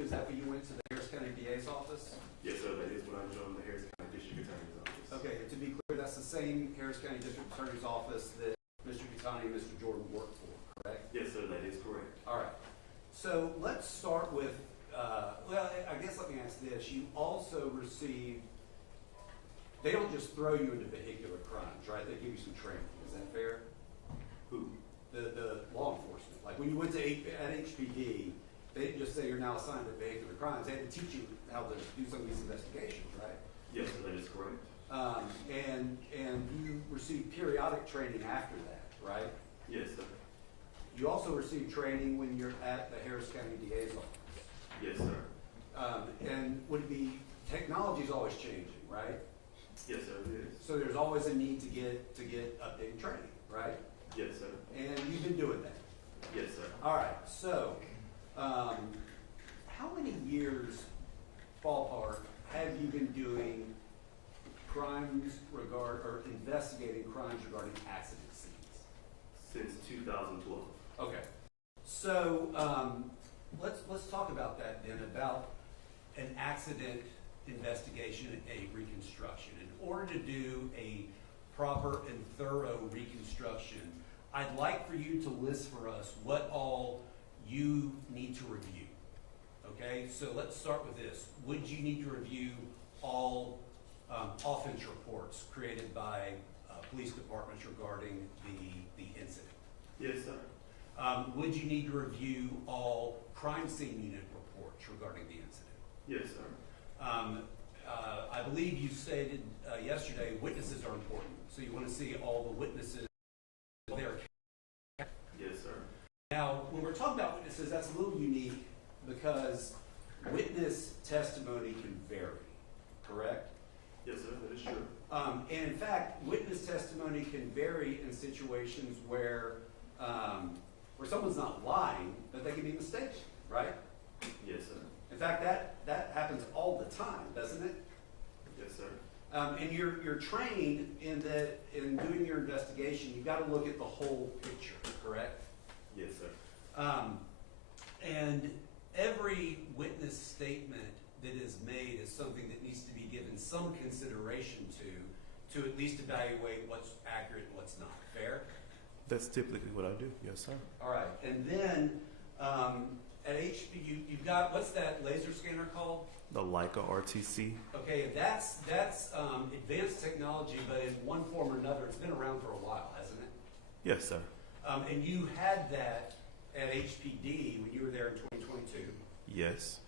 is that when you went to the Harris County DA's office? Yes, sir. That is when I joined the Harris County District Attorney's office. Okay, to be clear, that's the same Harris County District Attorney's office that Mr. Catani and Mr. Jordan work for, correct? Yes, sir. That is correct. All right. So let's start with, well, I guess let me ask this. You also received, they don't just throw you into vehicular crimes, right? They give you some training. Is that fair? Who? The law enforcement. Like when you went to at HPD, they didn't just say you're now assigned to vehicular crimes. They had to teach you how to do some of these investigations, right? Yes, sir. That is correct. And you received periodic training after that, right? Yes, sir. You also received training when you're at the Harris County DA's office. Yes, sir. And would it be, technology's always changing, right? Yes, sir. It is. So there's always a need to get updated training, right? Yes, sir. And you've been doing that. Yes, sir. All right, so how many years, ballpark, have you been doing crimes or investigating crimes regarding accident scenes? Since 2012. Okay, so let's talk about that then, about an accident investigation, a reconstruction. In order to do a proper and thorough reconstruction, I'd like for you to list for us what all you need to review. Okay, so let's start with this. Would you need to review all offense reports created by police departments regarding the incident? Yes, sir. Would you need to review all crime scene unit reports regarding the incident? Yes, sir. I believe you stated yesterday witnesses are important, so you want to see all the witnesses there. Yes, sir. Now, when we're talking about witnesses, that's a little unique because witness testimony can vary, correct? Yes, sir. That is true. And in fact, witness testimony can vary in situations where someone's not lying, but they can be mistaken, right? Yes, sir. In fact, that happens all the time, doesn't it? Yes, sir. And you're trained in doing your investigation. You've got to look at the whole picture, correct? Yes, sir. And every witness statement that is made is something that needs to be given some consideration to at least evaluate what's accurate and what's not. Fair? That's typically what I do. Yes, sir. All right. And then at HP, you've got, what's that laser scanner called? The Leica RTC. Okay, that's advanced technology, but in one form or another, it's been around for a while, hasn't it? Yes, sir. And you had that at HPD when you were there in 2022. Yes.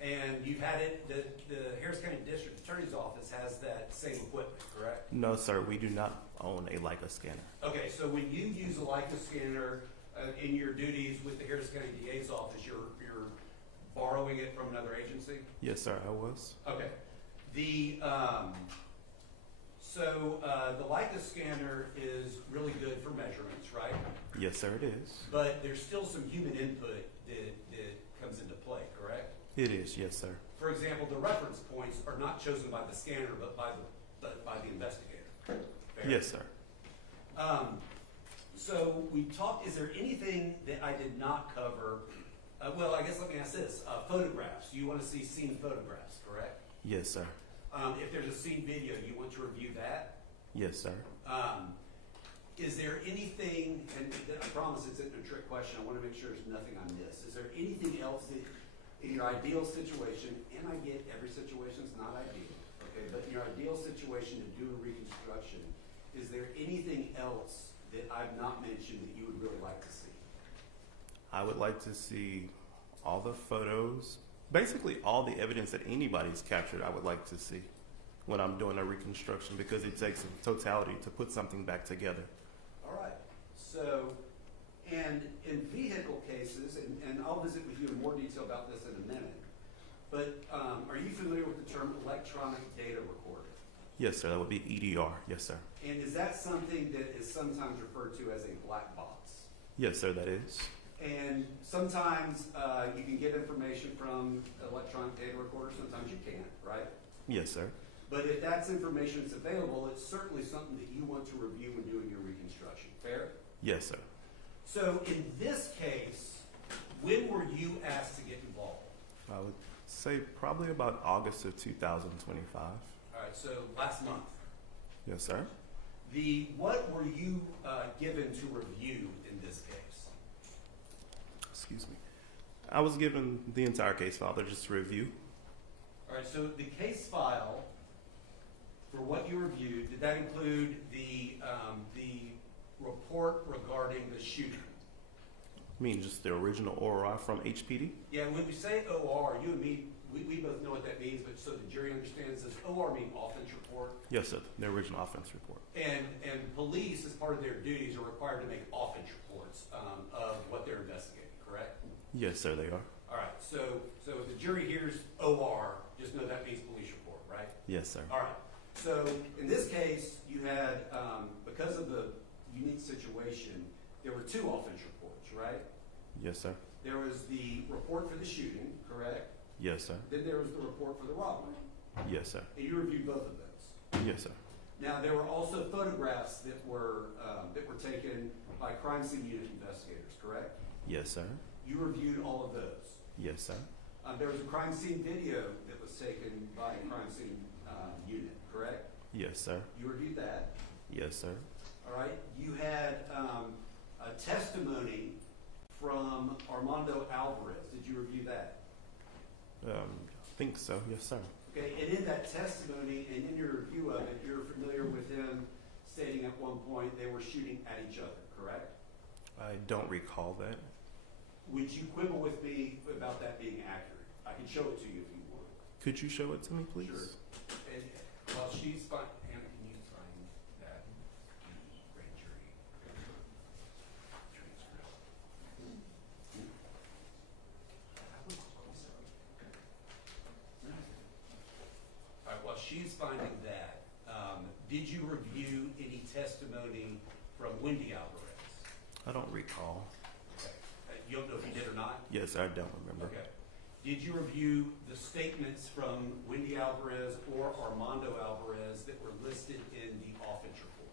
And you've had it, the Harris County District Attorney's Office has that same equipment, correct? No, sir. We do not own a Leica scanner. Okay, so when you use a Leica scanner in your duties with the Harris County DA's office, you're borrowing it from another agency? Yes, sir. I was. Okay. The Leica scanner is really good for measurements, right? Yes, sir. It is. But there's still some human input that comes into play, correct? It is. Yes, sir. For example, the reference points are not chosen by the scanner, but by the investigator. Fair? Yes, sir. So we talked. Is there anything that I did not cover? Well, I guess let me ask this: photographs. You want to see scene photographs, correct? Yes, sir. If there's a scene video, you want to review that? Yes, sir. Is there anything? And I promise it's a trick question. I want to make sure there's nothing I miss. Is there anything else that, in your ideal situation, and I get every situation is not ideal, okay, but in your ideal situation to do a reconstruction, is there anything else that I've not mentioned that you would really like to see? I would like to see all the photos, basically all the evidence that anybody's captured. I would like to see when I'm doing a reconstruction because it takes a totality to put something back together. All right. So, and in vehicle cases, and I'll visit with you in more detail about this in a minute, but are you familiar with the term electronic data recording? Yes, sir. That would be EDR. Yes, sir. And is that something that is sometimes referred to as a black box? Yes, sir. That is. And sometimes you can get information from electronic data recorder, sometimes you can't, right? Yes, sir. But if that's information that's available, it's certainly something that you want to review when doing your reconstruction. Fair? Yes, sir. So in this case, when were you asked to get involved? I would say probably about August of 2025. All right, so last month. Yes, sir. What were you given to review in this case? Excuse me. I was given the entire case file to just review. All right, so the case file, for what you reviewed, did that include the report regarding the shooting? I mean, just the original ORI from HPD? Yeah, when we say OR, you and me, we both know what that means, but so the jury understands, does OR mean offense report? Yes, sir. The original offense report. And police, as part of their duties, are required to make offense reports of what they're investigating, correct? Yes, sir, they are. All right, so if the jury hears OR, just know that means police report, right? Yes, sir. All right, so in this case, you had, because of the unique situation, there were two offense reports, right? Yes, sir. There was the report for the shooting, correct? Yes, sir. Then there was the report for the robbery. Yes, sir. And you reviewed both of those. Yes, sir. Now, there were also photographs that were taken by crime scene unit investigators, correct? Yes, sir. You reviewed all of those. Yes, sir. There was a crime scene video that was taken by a crime scene unit, correct? Yes, sir. You reviewed that. Yes, sir. All right. You had a testimony from Armando Alvarez. Did you review that? I think so. Yes, sir. Okay. And in that testimony and in your review of it, you're familiar with him stating at one point they were shooting at each other, correct? I don't recall that. Would you quibble with me about that being accurate? I can show it to you if you want. Could you show it to me, please? Sure. And while she's fine, Hannah, can you find that grand jury transcript? All right, while she's finding that, did you review any testimony from Wendy Alvarez? I don't recall. Okay. You don't know if you did or not? Yes, I don't remember. Okay. Did you review the statements from Wendy Alvarez or Armando Alvarez that were listed in the offense report?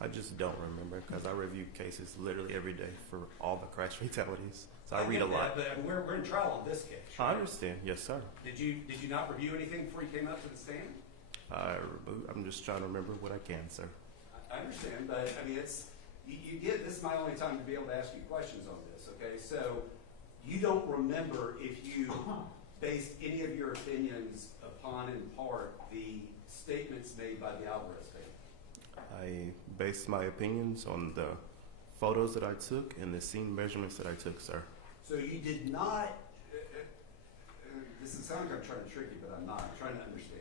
I just don't remember because I review cases literally every day for all the crash fatalities. So I read a lot. But we're in trial on this case. I understand. Yes, sir. Did you not review anything before you came out to the stand? I'm just trying to remember what I can, sir. I understand, but I mean, this is my only time to be able to ask you questions on this, okay? So you don't remember if you based any of your opinions upon, in part, the statements made by the Alvarez family? I based my opinions on the photos that I took and the scene measurements that I took, sir. So you did not, this is sounding like I'm trying to trick you, but I'm not. I'm trying to understand.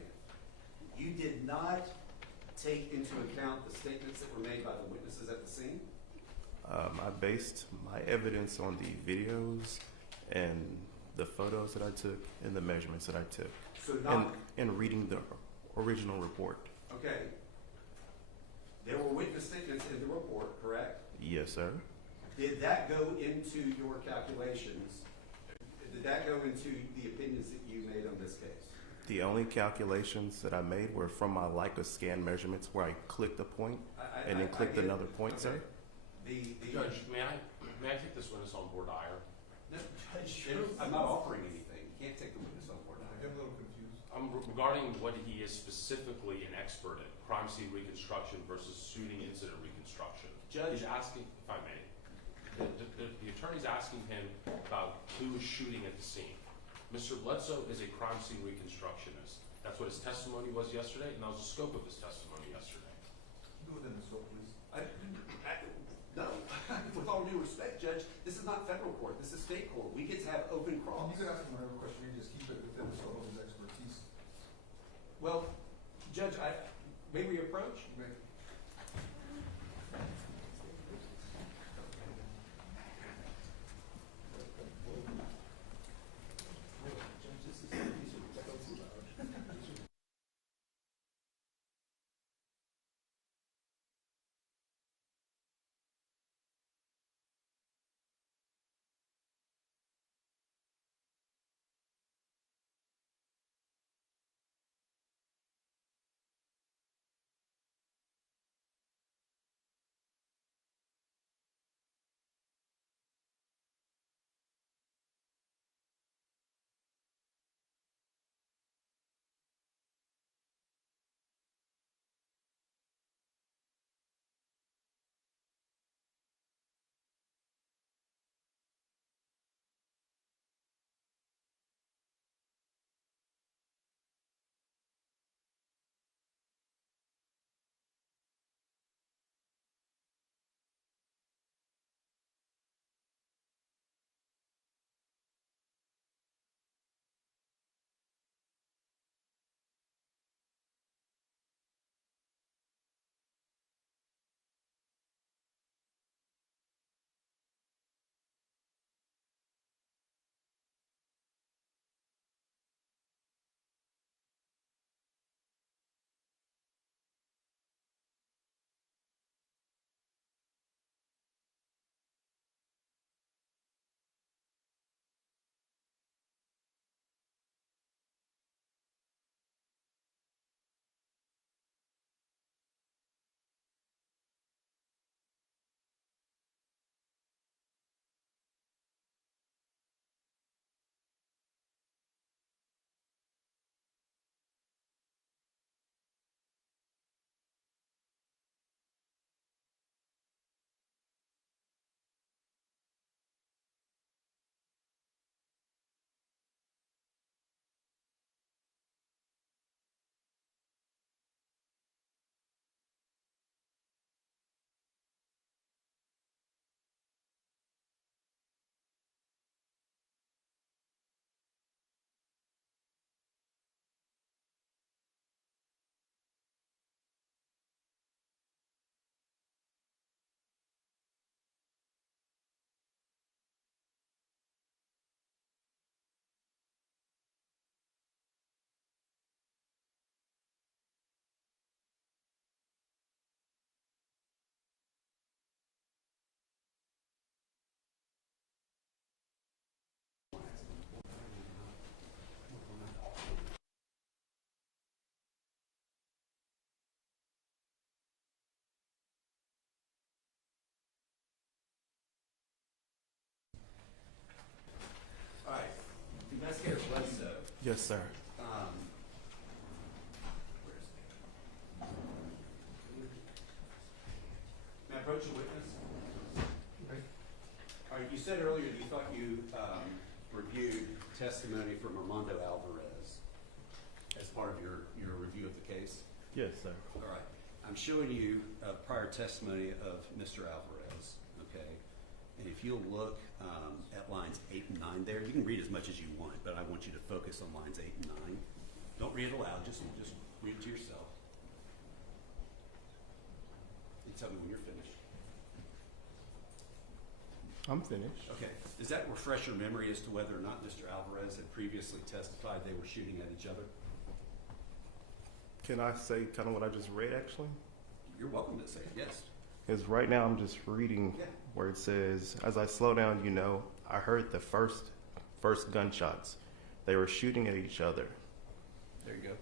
You did not take into account the statements that were made by the witnesses at the scene? I based my evidence on the videos and the photos that I took and the measurements that I took. So not, and reading the original report. okay. There were witness statements in the report, correct? Yes, sir. Did that go into your calculations? Did that go into the opinions that you made on this case? The only calculations that I made were from my Leica scan measurements where I clicked a point and then clicked another point, okay. sir. Judge, may I take this witness on board hire? No, Judge, I'm not offering anything. You can't take the witness on board. I get a little confused. Regarding what he is specifically an expert in, crime scene reconstruction versus shooting incident reconstruction. Judge, He's asking, if I may, the attorney's asking him about who is shooting at the scene. Mr. Bledsoe is a crime scene reconstructionist. That's what his testimony was yesterday, and that was the scope of his testimony yesterday. Keep it within the scope, please. no, with all due respect, Judge, this is not federal court. This is state court. We get to have open cross. You can ask him whatever question, you just keep it within the scope of his expertise. Well, Judge, may we approach? You may. Yes, sir. Where is it? May I approach the witness? All right, you said earlier you thought you reviewed testimony from Armando Alvarez as part of your review of the case. Yes, sir. All right. I'm showing you prior testimony of Mr. Alvarez, okay? And if you'll look at lines 8 and 9 there, you can read as much as you want, but I want you to focus on lines 8 and 9. Don't read it aloud, just read it to yourself. And tell me when you're finished. I'm finished. Okay. Does that refresh your memory as to whether or not Mr. Alvarez had previously testified they were shooting at each other? Can I say kind of what I just read, actually? You're welcome to say it, yes. Because right now I'm just reading Yeah. where it says, as I slow down, I heard the first gunshots. They were shooting at each other. There you go.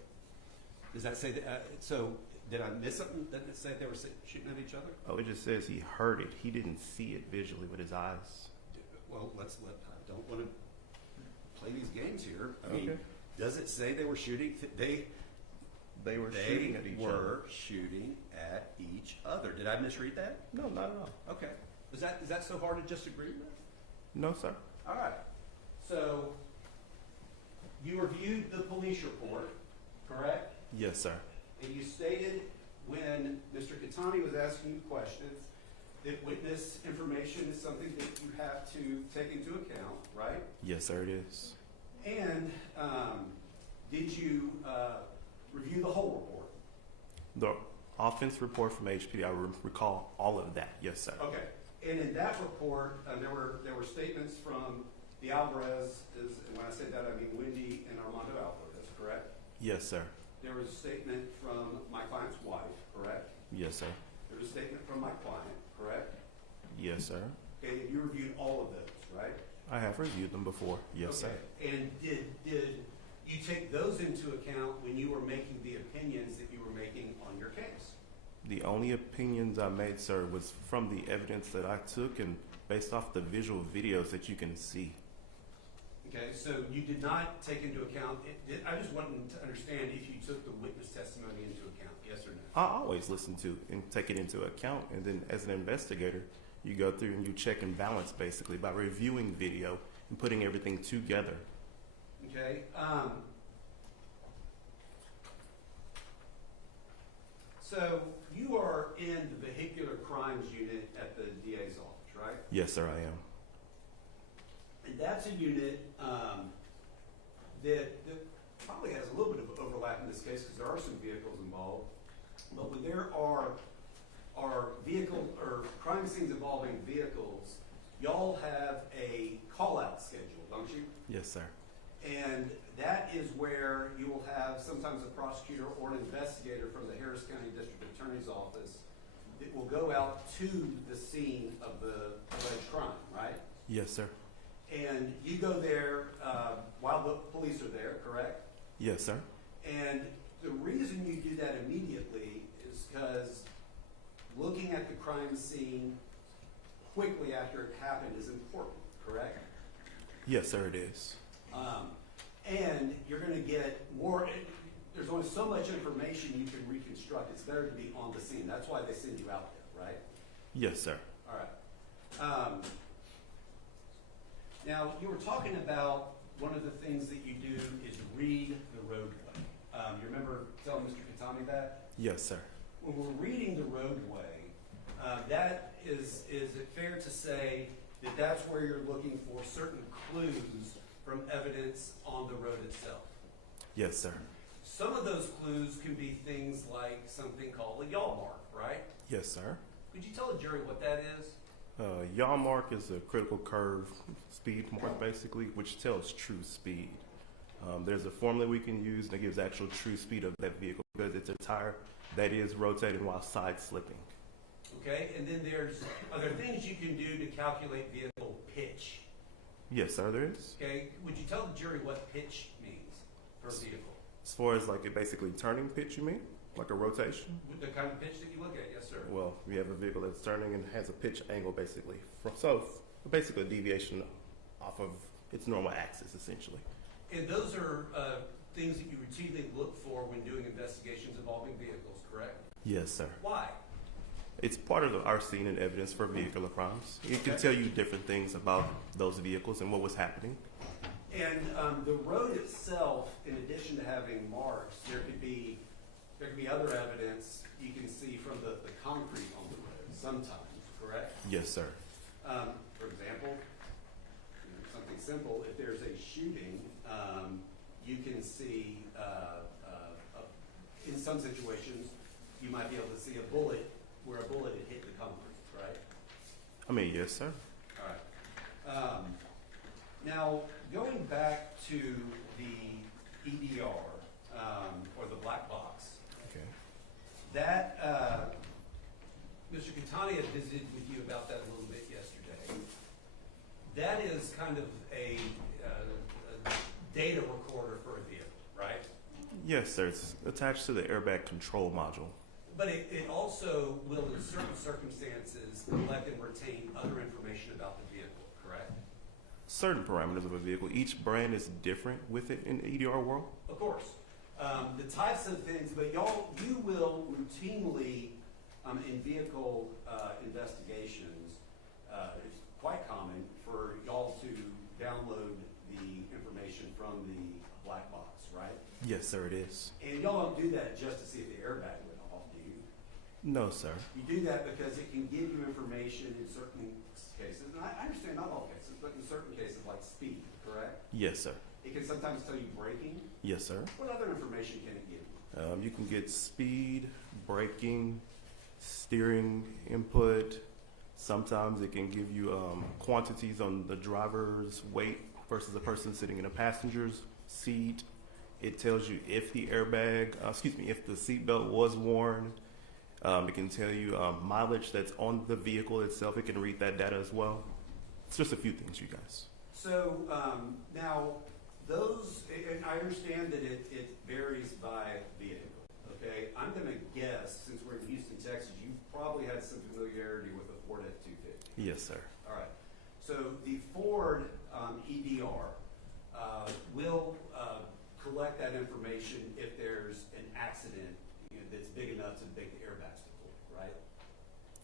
Does that say that? So did I miss something? Doesn't it say they were shooting at each other? Oh, it just says he heard it. He didn't see it visually with his eyes. Well, I don't want to play these games here. I mean, Okay. does it say they were shooting? They were shooting at each other. were shooting at each other. Did I misread that? No, not at all. Okay. Is that so hard to just agree with? No, sir. All right. So you reviewed the police report, correct? Yes, sir. And you stated when Mr. Katani was asking you questions that witness information is something that you have to take into account, right? Yes, sir, it is. And did you review the whole report? The offense report from HPD, I recall all of that. Yes, sir. Okay. And in that report, there were statements from the Alvarez, and when I say that, I mean Wendy and Armando Alvarez, correct? Yes, sir. There was a statement from my client's wife, correct? Yes, sir. There was a statement from my client, correct? Yes, sir. Okay, and you reviewed all of those, right? I have reviewed them before. Yes, Okay. sir. And did you take those into account when you were making the opinions that you were making on your case? The only opinions I made, sir, was from the evidence that I took and based off the visual videos that you can see. Okay, so you did not take into account, I just wanted to understand if you took the witness testimony into account, yes or no? I always listen to and take it into account. And then as an investigator, you go through and you check and balance basically by reviewing video and putting everything together. Okay, so you are in the vehicular crimes unit at the DA's office, right? Yes, sir, I am. And that's a unit that probably has a little bit of overlap in this case because there are some vehicles involved. But when there are vehicle or crime scenes involving vehicles, y'all have a call-out schedule, don't you? Yes, sir. And that is where you will have sometimes a prosecutor or an investigator from the Harris County District Attorney's Office that will go out to the scene of the alleged crime, right? Yes, sir. And you go there while the police are there, correct? Yes, sir. And the reason you do that immediately is because looking at the crime scene quickly after it happened is important, correct? Yes, sir, it is. And you're going to get more, there's only so much information you can reconstruct. It's better to be on the scene. That's why they send you out there, right? Yes, sir. All right. Now, you were talking about one of the things that you do is read the roadway. You remember telling Mr. Katami that? Yes, sir. When we're reading the roadway, that is it fair to say that that's where you're looking for certain clues from evidence on the road itself? Yes, sir. Some of those clues can be things like something called a yaw mark, right? Yes, sir. Could you tell the jury what that is? Yaw mark is a critical curve speed mark, basically, which tells true speed. There's a formula we can use that gives actual true speed of that vehicle because it's a tire that is rotating while side slipping. Okay, and then are there things you can do to calculate vehicle pitch? Yes, sir, there is. Okay, would you tell the jury what pitch means for a vehicle? As far as like it basically turning pitch, you mean? Like a rotation? The kind of pitch that you look at, yes, sir. Well, we have a vehicle that's turning and has a pitch angle basically. So basically a deviation off of its normal axis, essentially. And those are things that you routinely look for when doing investigations involving vehicles, correct? Yes, sir. Why? It's part of our scene and evidence for vehicular crimes. It can Okay. tell you different things about those vehicles and what was happening. And the road itself, in addition to having marks, there could be other evidence you can see from the concrete on the road sometimes, correct? Yes, sir. For example, something simple, if there's a shooting, you can see, in some situations, you might be able to see a bullet where a bullet had hit the concrete, right? I mean, yes, sir. All right. Now, going back to the EDR, or the black box, Okay. that, Mr. Catania visited with you about that a little bit yesterday. That is kind of a data recorder for a vehicle, right? Yes, sir. It's attached to the airbag control module. But it also will, in certain circumstances, collect and retain other information about the vehicle, correct? Certain parameters of a vehicle. Each brand is different with it in the EDR world. Of course. The types of things, but you will routinely, in vehicle investigations, it's quite common for y'all to download the information from the black box, right? Yes, sir, it is. And y'all don't do that just to see if the airbag went off, do you? No, sir. You do that because it can give you information in certain cases, and I understand not all cases, but in certain cases like speed, correct? Yes, sir. It can sometimes tell you braking. Yes, sir. What other information can it give you? You can get speed, braking, steering input. Sometimes it can give you quantities on the driver's weight versus the person sitting in a passenger's seat. It tells you if the if the seatbelt was worn. It can tell you mileage that's on the vehicle itself. It can read that data as well. It's just a few things, you guys. So now those, and I understand that it varies by vehicle. Okay, I'm going to guess, since we're in Houston, Texas, you probably had some familiarity with the Ford F-250. Yes, sir. All right. So the Ford EDR will collect that information if there's an accident that's big enough to make the airbags deploy, right?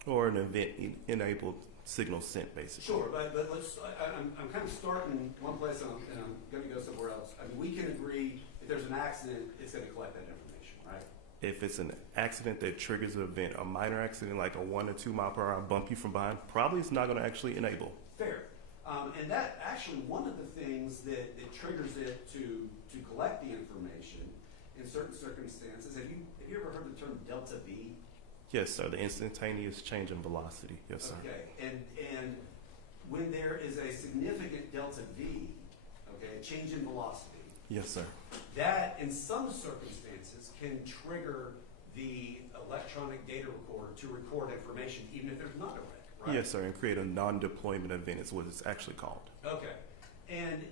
Or an event-enabled signal sent, basically. Sure, but let's. I'm kind of starting in one place and I'm going to go somewhere else. I mean, we can agree if there's an accident, it's going to collect that information, right? If it's an accident that triggers an event, a minor accident like a 1 or 2 mile per hour bump you from behind, probably it's not going to actually enable. Fair. And that actually one of the things that triggers it to collect the information in certain circumstances. Have you ever heard the term delta V? Yes, sir. The instantaneous change in velocity. Yes, sir. Okay. And when there is a significant delta V, okay, a change in velocity, Yes, sir. that in some circumstances can trigger the electronic data recorder to record information even if there's not a wreck, right? Yes, sir. And create a non-deployment event is what it's actually called. Okay. And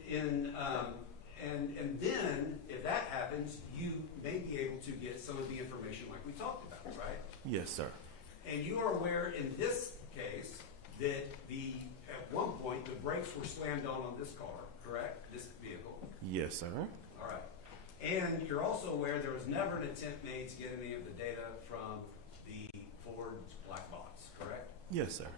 and then if that happens, you may be able to get some of the information like we talked about, right? Yes, sir. And you are aware in this case that at one point the brakes were slammed on this car, correct? This vehicle. Yes, sir. All right. And you're also aware there was never an attempt made to get any of the data from the Ford's black box, correct? Yes, sir.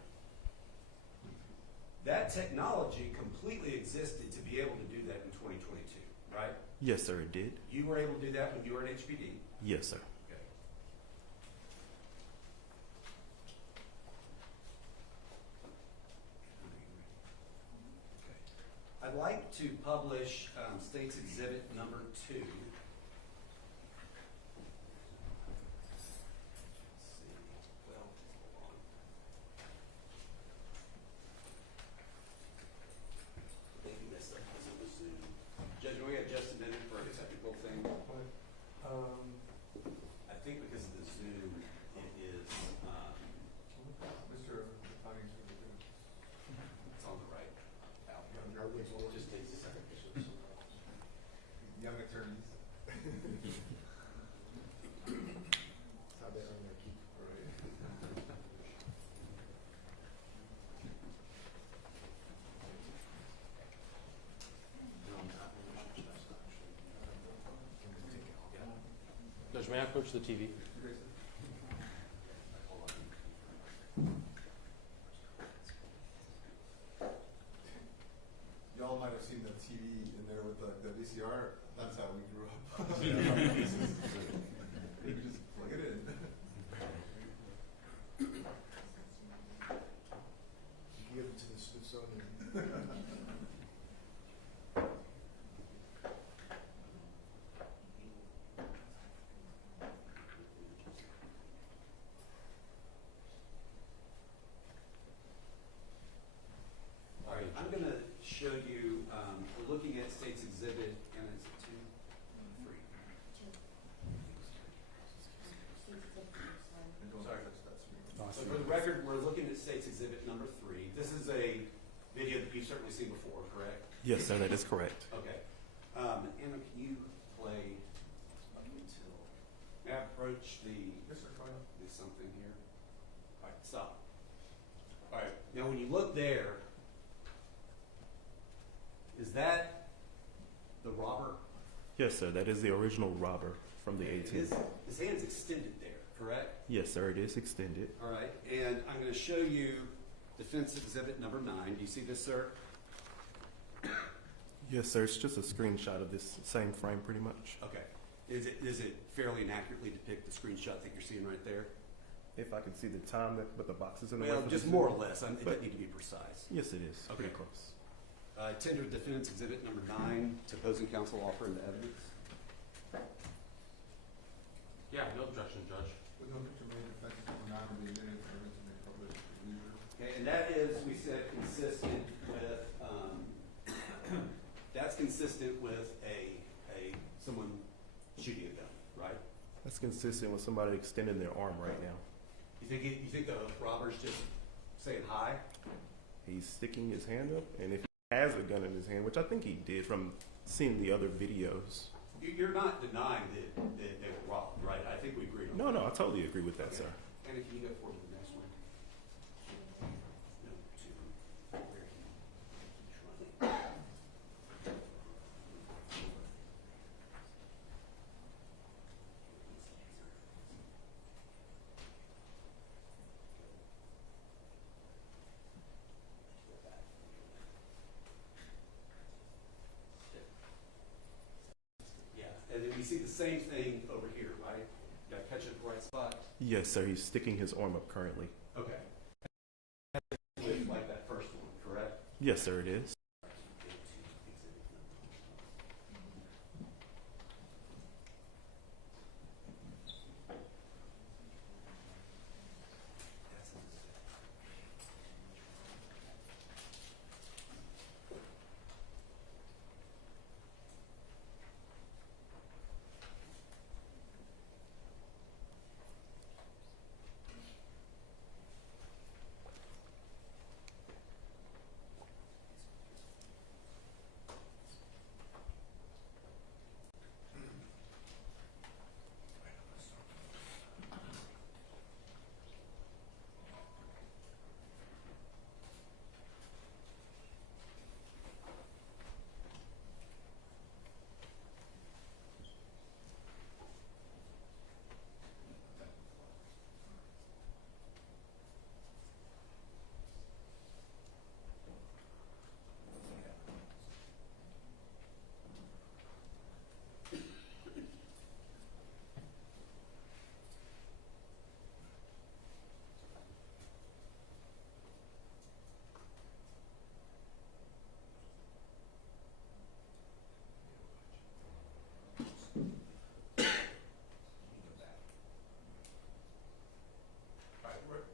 That technology completely existed to be able to do that in 2022, right? Yes, sir. It did. You were able to do that when you were at HPD. Yes, sir. Okay. I'd like to publish State's Exhibit number 2. Let's see. Well, hold on. I think we messed up because it was Zoom. Judge, we have just a minute for a technical thing. I think because of the Zoom, it is, Mr. Tani's going to do. it's on the right. Out. It Just takes a second. Young attorneys. How they earn their keep. No, I'm not. switch to the TV? Y'all might have seen the TV in there with the VCR. That's how we grew up. You can just plug it in. You can give it to the Smithsonian. All right, I'm going to show you, we're looking at State's Exhibit, and it's 2, 3. And don't Sorry. touch that screen. So for the record, we're looking at State's Exhibit number 3. This is a video that you've certainly seen before, correct? Yes, sir, that is correct. Okay. Anna, can you play up until, may I approach the, Yes, sir, fine. there's something here? All right, stop. All right, now when you look there, is that the robber? Yes, sir, that is the original robber from the 18th. His hand's extended there, correct? Yes, sir, it is extended. All right, and I'm going to show you Defense Exhibit number 9. Do you see this, sir? Yes, sir, it's just a screenshot of this same frame pretty much. Okay. Is it fairly and accurately depict the screenshot that you're seeing right there? If I can see the time that, but the boxes in the way. Well, for just this more or video. less. It doesn't need to be precise. Yes, it is. Okay. Pretty close. Tender Defense Exhibit number 9 to opposing counsel offering the evidence. Yeah, no objection, Judge. With no picture made, defense will not be admitted for evidence and published leisure. Okay, and that is, we said, consistent with, that's consistent with someone shooting a gun, right? That's consistent with somebody extending their arm right now. You think the robber's just saying hi? He's sticking his hand up, and if he has a gun in his hand, which I think he did from seeing the other videos. You're not denying that they were robbed, right? I think we agreed on that. No, I totally agree with that, sir. And if you go forward to the next one. No, 2. Where he- trying. Yeah, and then we see the same thing over here, right? Got to catch it at the right spot. Yes, sir, he's sticking his arm up currently. Okay. Like that first one, correct? Yes, sir, it is.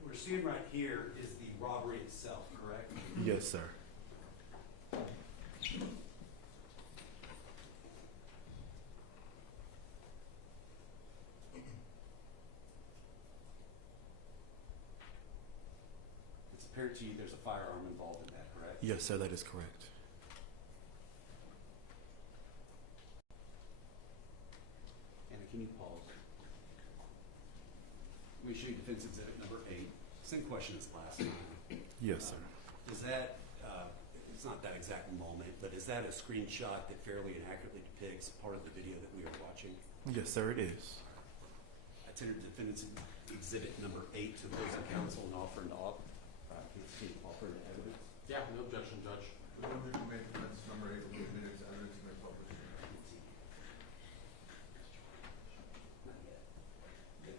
We're seeing right here is the robbery itself, correct? Yes, sir. It's apparent to you there's a firearm involved in that, correct? Yes, sir, that is correct. Anna, can you pause? We show you Defense Exhibit number 8. Same question as last time. Yes, sir. Is that, it's not that exact moment, but is that a screenshot that fairly and accurately depicts part of the video that we are watching? Yes, sir, it is. tender defendant's exhibit number 8 to opposing counsel and offer into evidence. Yeah, no objection, Judge. We move to make defense number 8 will be admitted as evidence and published. Not yet. Good.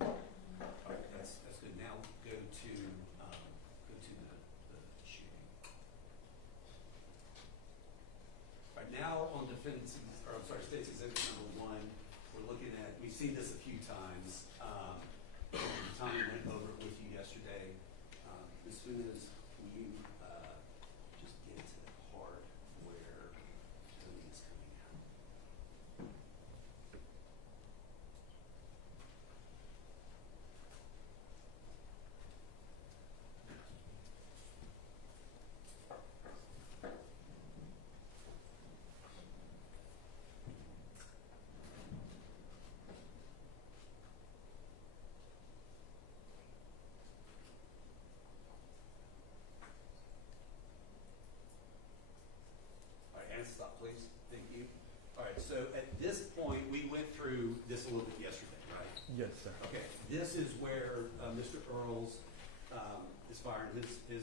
All right, that's good. Now go to the shooting. All right, now on state's exhibit number 1, we're looking at, we've seen this a few times. Tommy went over it with you yesterday. As soon as you just get to the part where Tony is coming out. All right, and stop, please. Thank you. All right, so at this point, we went through this a little bit yesterday, right? Yes, sir. Okay, this is where Mr. Earls is firing his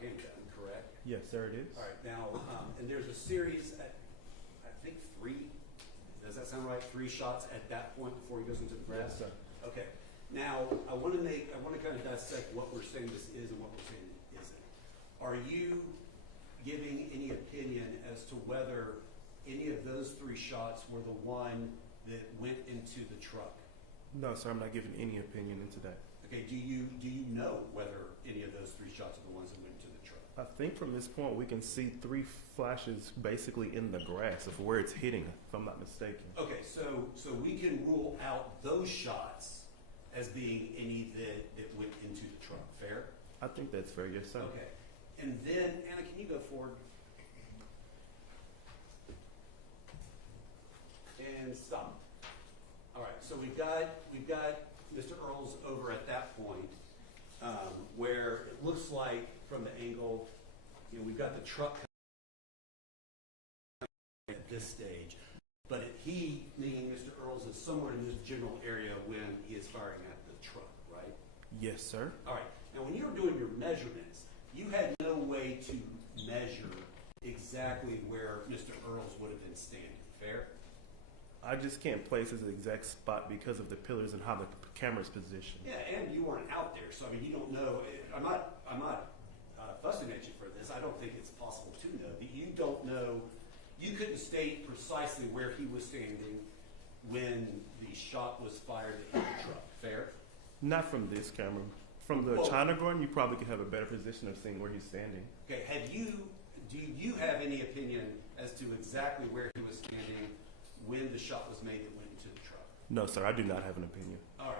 handgun, correct? Yes, sir, it is. All right, now, and there's a series, I think 3, does that sound right? 3 shots at that point before he goes into the grass? Yes, sir. Okay, now, I want to kind of dissect what we're saying this is and what we're saying it isn't. Are you giving any opinion as to whether any of those 3 shots were the one that went into the truck? No, sir, I'm not giving any opinion into that. Okay, do you know whether any of those 3 shots are the ones that went into the truck? I think from this point we can see 3 flashes basically in the grass of where it's hitting, if I'm not mistaken. Okay, so we can rule out those shots as being any that went into the truck, fair? I think that's fair, yes, sir. Okay, and then, Anna, can you go forward? And stop. All right, so we've got Mr. Earls over at that point, where it looks like from the angle, we've got the truck at this stage, but he, meaning Mr. Earls, is somewhere in this general area when he is firing at the truck, right? Yes, sir. All right, now when you were doing your measurements, you had no way to measure exactly where Mr. Earls would have been standing, fair? I just can't place his exact spot because of the pillars and how the camera's positioned. Yeah, and you weren't out there, so I mean, you don't know. I'm not fussing at you for this. I don't think it's possible to know. You don't know. You couldn't state precisely where he was standing when the shot was fired at the truck. Fair? Not from this camera. From the China Garden, you probably could have a better position of seeing where he's standing. Okay. Do you have any opinion as to exactly where he was standing when the shot was made that went into the truck? No, sir, I do not have an opinion. All right.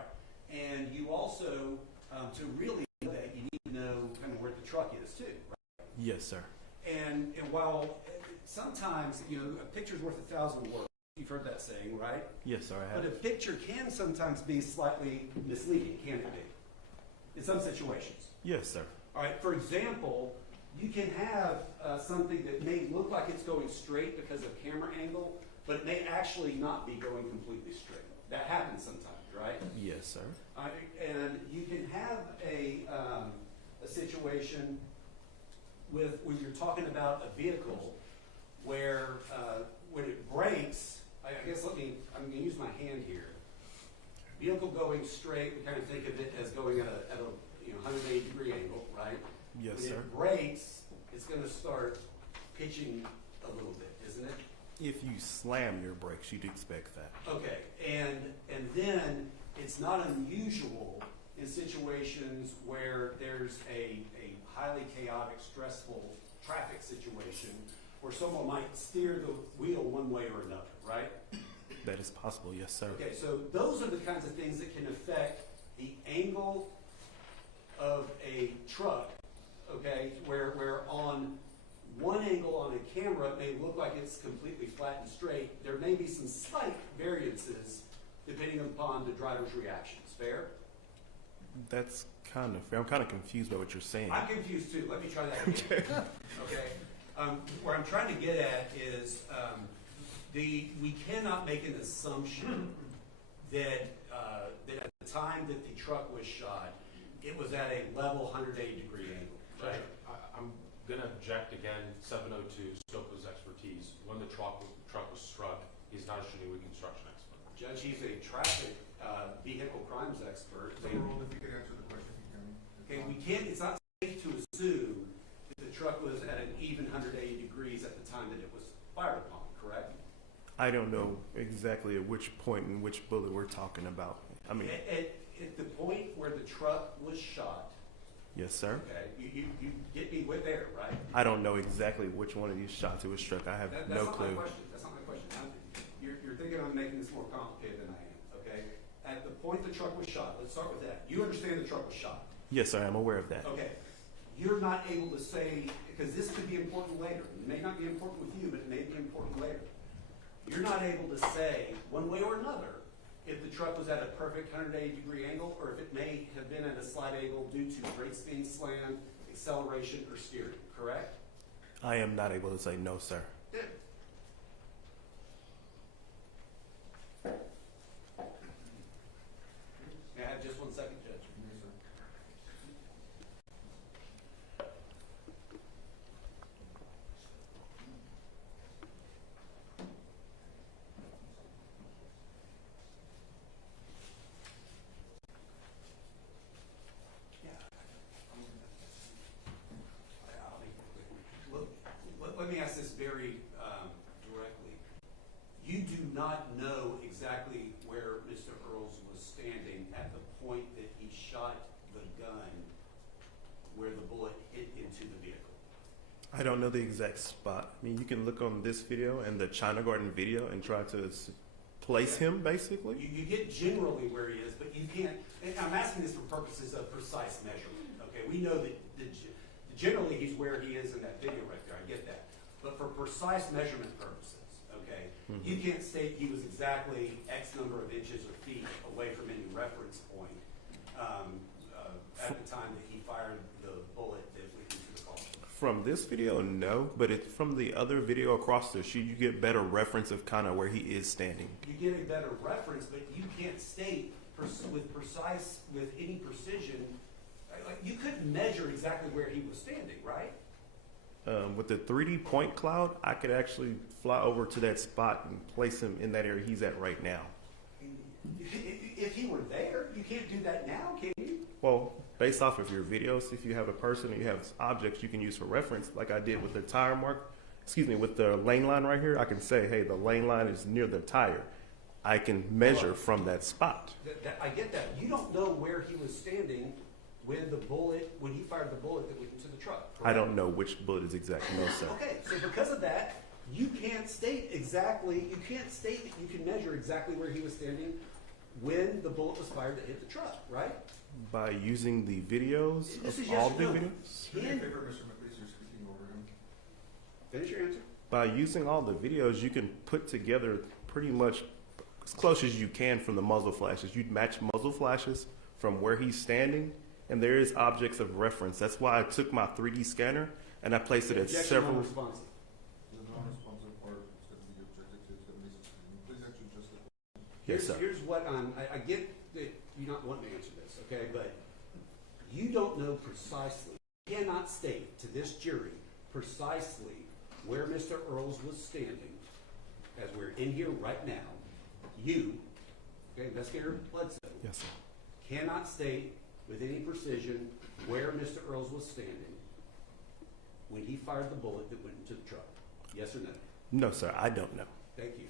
And you also, to really know that, you need to know kind of where the truck is too, right? Yes, sir. And while sometimes, a picture's worth 1,000 words, you've heard that saying, right? Yes, sir, I have. But a picture can sometimes be slightly misleading, can't it be? In some situations. Yes, sir. All right, for example, you can have something that may look like it's going straight because of camera angle, but it may actually not be going completely straight. That happens sometimes, right? Yes, sir. And you can have a situation when you're talking about a vehicle where when it brakes, I guess I'm going to use my hand here. Vehicle going straight, we kind of think of it as going at a 180-degree angle, right? Yes, when sir. it brakes, it's going to start pitching a little bit, isn't it? If you slam your brakes, you'd expect that. Okay, and then it's not unusual in situations where there's a highly chaotic, stressful traffic situation where someone might steer the wheel one way or another, right? That is possible, yes, sir. Okay, so those are the kinds of things that can affect the angle of a truck, okay, where on one angle on a camera it may look like it's completely flat and straight. There may be some slight variances depending upon the driver's reactions. Fair? That's kind of fair. I'm kind of confused by what you're saying. I'm confused too. Let me try that again. Okay. Where I'm trying to get at is we cannot make an assumption that that at the time that the truck was shot, it was at a level 180-degree angle. Right? I'm going to object again. 702, scope of his expertise. When the truck was struck, he's not a shooting reconstruction expert. Judge, he's a traffic vehicle crimes expert. So Earl, if you could answer the question, if you can. Okay, we can't. It's not safe to assume that the truck was at an even 180 degrees at the time that it was fired upon. Correct? I don't know exactly at which point and which bullet we're talking about. I mean, at the point where the truck was shot. yes, sir. Okay, you get me with there, right? I don't know exactly which one of these shots it was struck. I have That's no not clue. my question. That's not my question. You're thinking I'm making this more complicated than I am. Okay, at the point the truck was shot, let's start with that. You understand the truck was shot. Yes, sir. I'm aware of that. Okay, you're not able to say, because this could be important later. It may not be important with you, but it may be important later. You're not able to say one way or another if the truck was at a perfect 180-degree angle or if it may have been at a slight angle due to brakes being slammed, acceleration, or steering, correct? I am not able to say no, sir. Yeah. May I have just 1 second, Judge? Yes, sir. Let me ask this very directly. You do not know exactly where Mr. Earls was standing at the point that he shot the gun where the bullet hit into the vehicle. I don't know the exact spot. I mean, you can look on this video and the China Garden video and try to place him, basically. You get generally where he is, but you can't. And I'm asking this for purposes of precise measurement. Okay, we know that generally he's where he is in that video right there. I get that. But for precise measurement purposes, okay, you can't state he was exactly X number of inches or feet away from any reference point at the time that he fired the bullet that went into the car. From this video, no, but from the other video across the street, you get better reference of kind of where he is standing. You get a better reference, but you can't state with any precision. Like you couldn't measure exactly where he was standing, right? With the 3D point cloud, I could actually fly over to that spot and place him in that area he's at right now. If he were there, you can't do that now, can you? Well, based off of your videos, if you have a person or you have objects you can use for reference, like I did with the tire mark, with the lane line right here, I can say, hey, the lane line is near the tire. I can measure from that spot. I get that. You don't know where he was standing when he fired the bullet that went into the truck. Correct? I don't know which bullet is exactly, no, sir. Okay, so because of that, you can't state that you can measure exactly where he was standing when the bullet was fired that hit the truck, right? By using the videos This of is yes all or the no. videos? Do me a favor, Mr. McLeese, you're speaking over him. Finish your answer. By using all the videos, you can put together pretty much as close as you can from the muzzle flashes. You'd match muzzle flashes from where he's standing, and there is objects of reference. That's why I took my 3D scanner and I placed it at Objection several. non-responsive. The non-responsive part is going to be objected to. It's going to be sustained. Please answer just the question. Yes, sir. Here's what I get that you not want to answer this, okay? But you don't know precisely, you cannot state to this jury precisely where Mr. Earls was standing as we're in here right now. You, okay, investigator Bledsoe, Yes, sir. cannot state with any precision where Mr. Earls was standing when he fired the bullet that went into the truck. Yes or no? No, sir. I don't know. Thank you.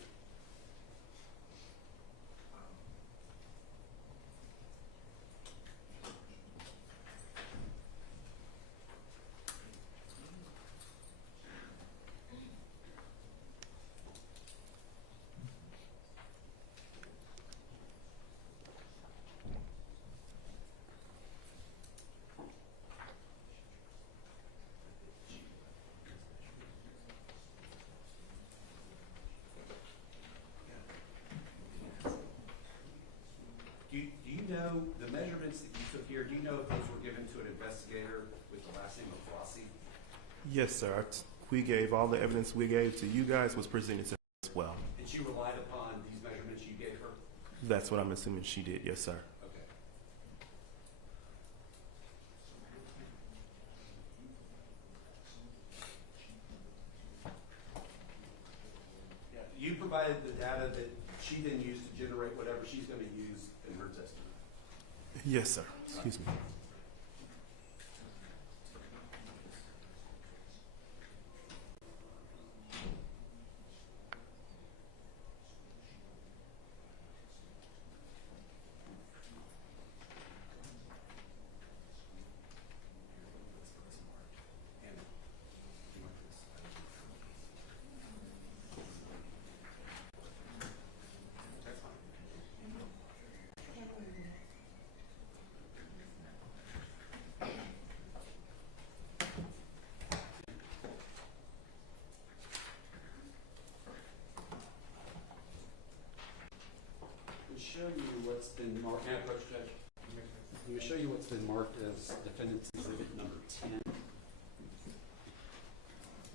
Yes, sir. We gave all the evidence we gave to you guys was presented to her as well. And she relied upon these measurements you gave her? That's what I'm assuming she did. Yes, sir. Okay. Yeah, you provided the data that she then used to generate whatever she's going to use in her testimony. Yes, sir. Excuse me. Show you what's been marked. Can I approach, Judge? I'm going to show you what's been marked as defendant's exhibit number 10. All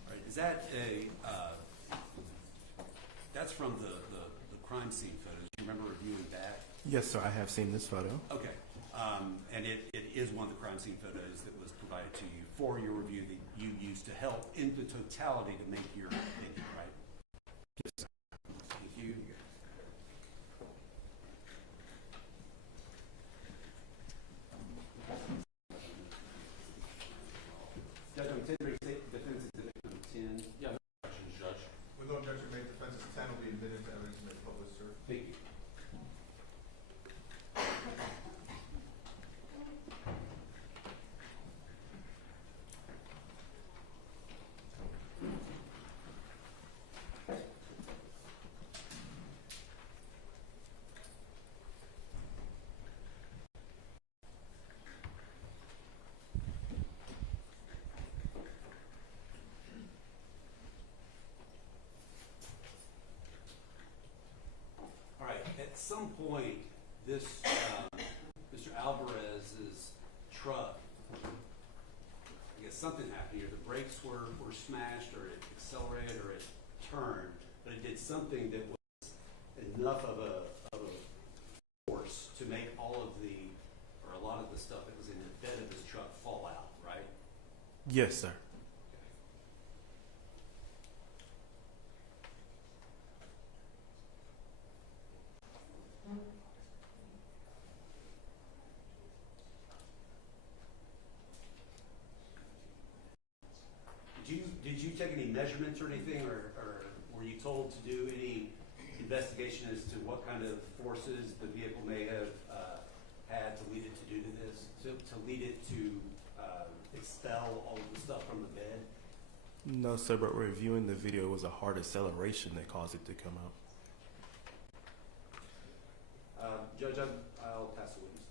right, is that a, that's from the crime scene photos. Do you remember reviewing that? Yes, sir. I have seen this photo. Okay. And it is one of the crime scene photos that was provided to you for your review that you used to help in the totality to make your opinion, right? Yes, sir. Thank you. Judge, I'm considering defense exhibit number 10. Yeah, no questions, Judge. With no objection made, defense 10 will be admitted to evidence made public, sir. Thank you. All right, at some point, this, Mr. Alvarez's truck, I guess something happened here. The brakes were smashed, or it accelerated, or it turned, but it did something that was enough of a force to make all of the, or a lot of the stuff that was in the bed of his truck fall out, right? Yes, sir. Did you take any measurements or anything, or were you told to do any investigation as to what kind of forces the vehicle may have had to lead it to do to this, to lead it to expel all of the stuff from the bed? No, sir, but reviewing the video, it was a hard acceleration that caused it to come out. Judge, I'll pass the witness.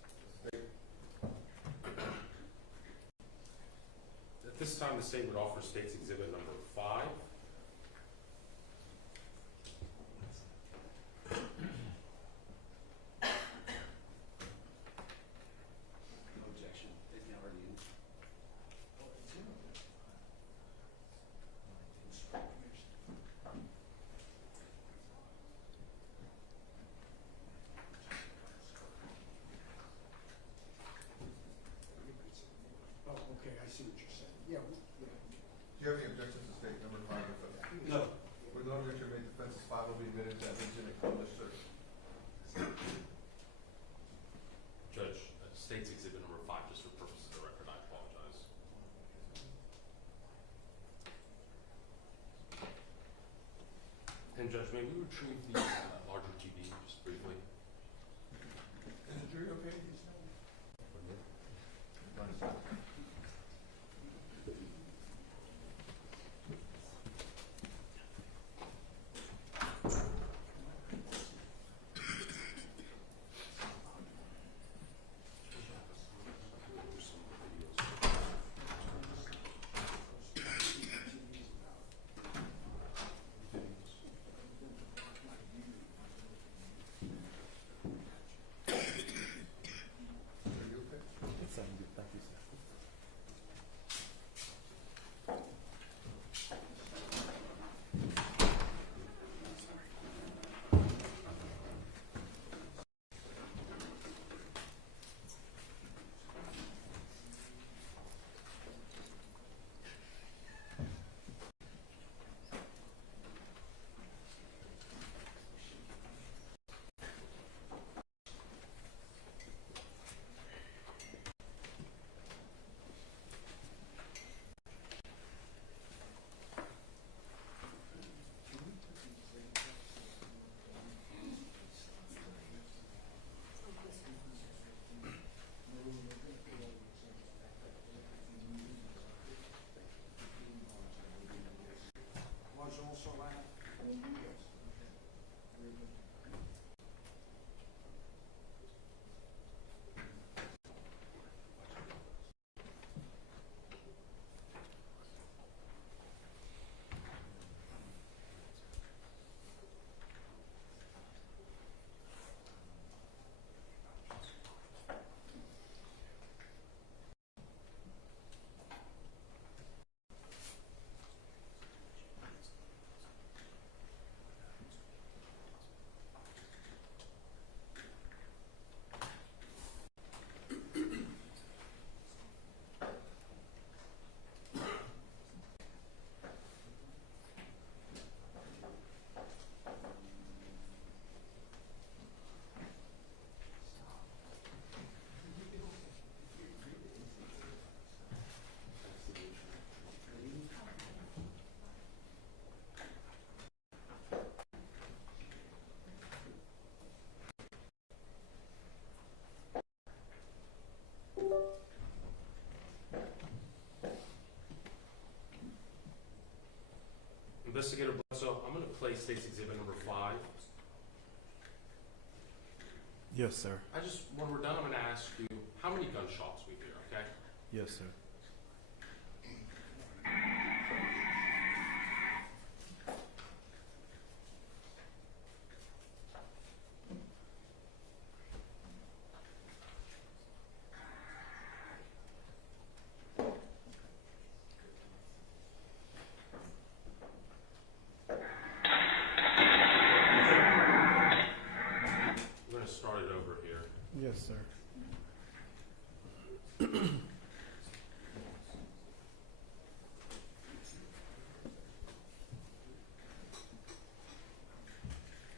At this time, the state would offer state's exhibit number 5. No objection. It's now already in. Oh, okay, I see what you're saying. Yeah, Do you have any objections to state number 5? No. With no objection made, defense 5 will be admitted to evidence made public, sir. Judge, state's exhibit number 5, just for purposes of the record, I apologize. And Judge, may we retrieve the larger TV just briefly? is the jury okay? Officer Lana? Yes. Very good. Investigator Bledsoe, I'm going to play State's Exhibit number 5. Yes, sir. When we're done, I'm going to ask you how many gunshots we hear, okay? Yes, sir. We're going to start it over here. Yes, sir.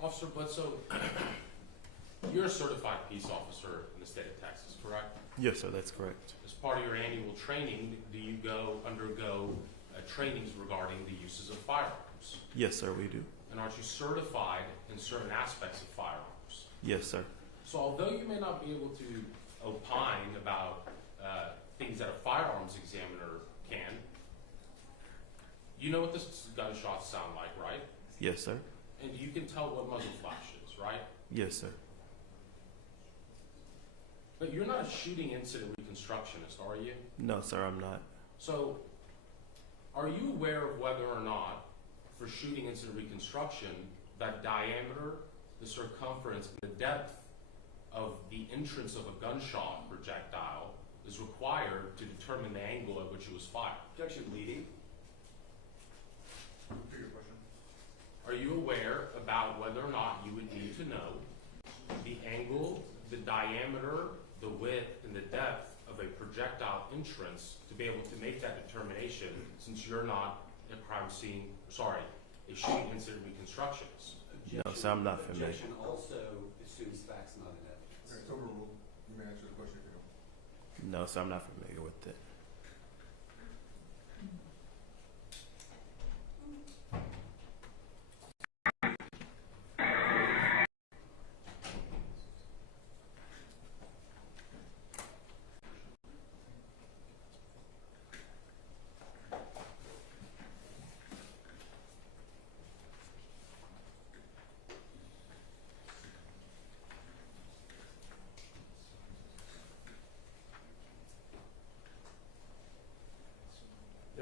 Officer Bledsoe, you're a certified peace officer in the state of Texas, correct? Yes, sir. That's correct. As part of your annual training, do you undergo trainings regarding the uses of firearms? Yes, sir. We do. And aren't you certified in certain aspects of firearms? Yes, sir. So although you may not be able to opine about things that a firearms examiner can, you know what this gunshots sound like, right? Yes, sir. And you can tell what muzzle flash is, right? Yes, sir. But you're not a shooting incident reconstructionist, are you? No, sir. I'm not. So are you aware of whether or not, for shooting incident reconstruction, that diameter, the circumference, and the depth of the entrance of a gunshot projectile is required to determine the angle at which it was fired? Objection leading. Repeat your question. Are you aware about whether or not you would need to know the angle, the diameter, the width, and the depth of a projectile entrance to be able to make that determination, since you're not a a shooting incident reconstructionist? No, sir. I'm not familiar. Objection also assumes facts, not an evidence. Okay, it's overruled. You may answer the question if you don't. No, sir. I'm not familiar with it.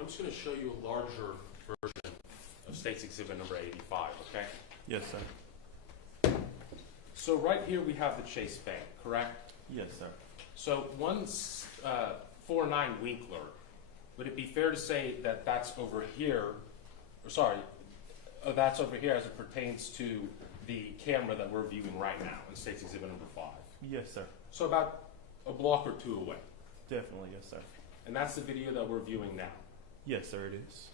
I'm just going to show you a larger version of State's Exhibit number 85, okay? Yes, sir. So right here we have the Chase Bank, correct? Yes, sir. So 149 Winkler, would it be fair to say that that's over here, that's over here as it pertains to the camera that we're viewing right now in State's Exhibit number 5? Yes, sir. So about a block or two away. Definitely. Yes, sir. And that's the video that we're viewing now. Yes, sir. It is.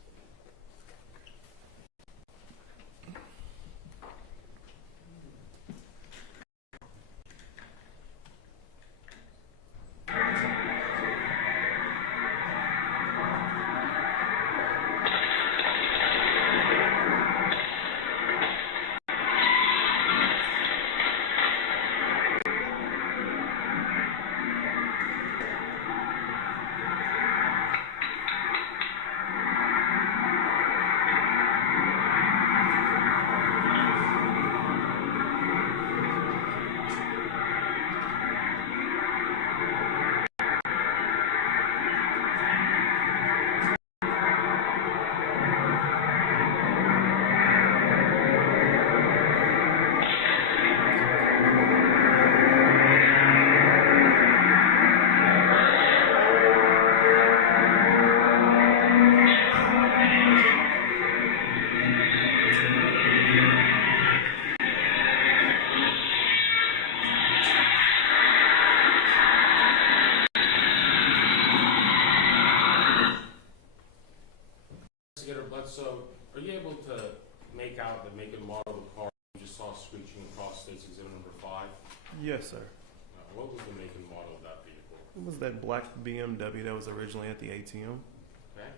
able to make out the make and model of the car you just saw screeching across State's Exhibit number 5? Yes, sir. What was the make and model of that vehicle? It was that black BMW that was originally at the ATM. Okay.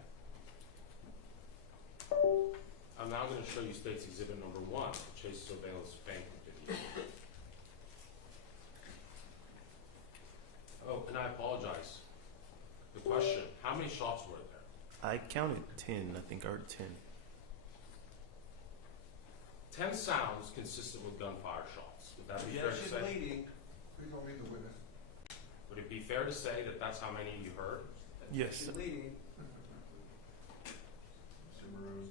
I'm now going to show you State's Exhibit number 1, the chase surveillance bank video. Oh, and I apologize. The question, how many shots were there? I counted 10. I think I heard 10. 10 sounds consistent with gunfire shots. Would that be fair to Objection say? leading. Please don't lead the witness. Would it be fair to say that that's how many you heard? Yes, sir. Objection leading. Mr. Morose.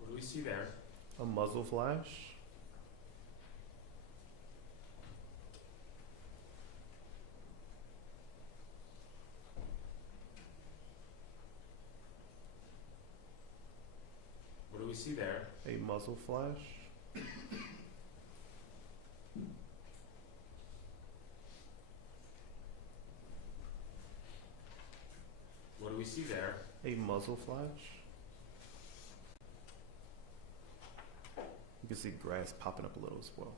What do we see there? A muzzle flash. What do we see there? A muzzle flash. What do we see there? A muzzle flash. You can see grass popping up a little as well.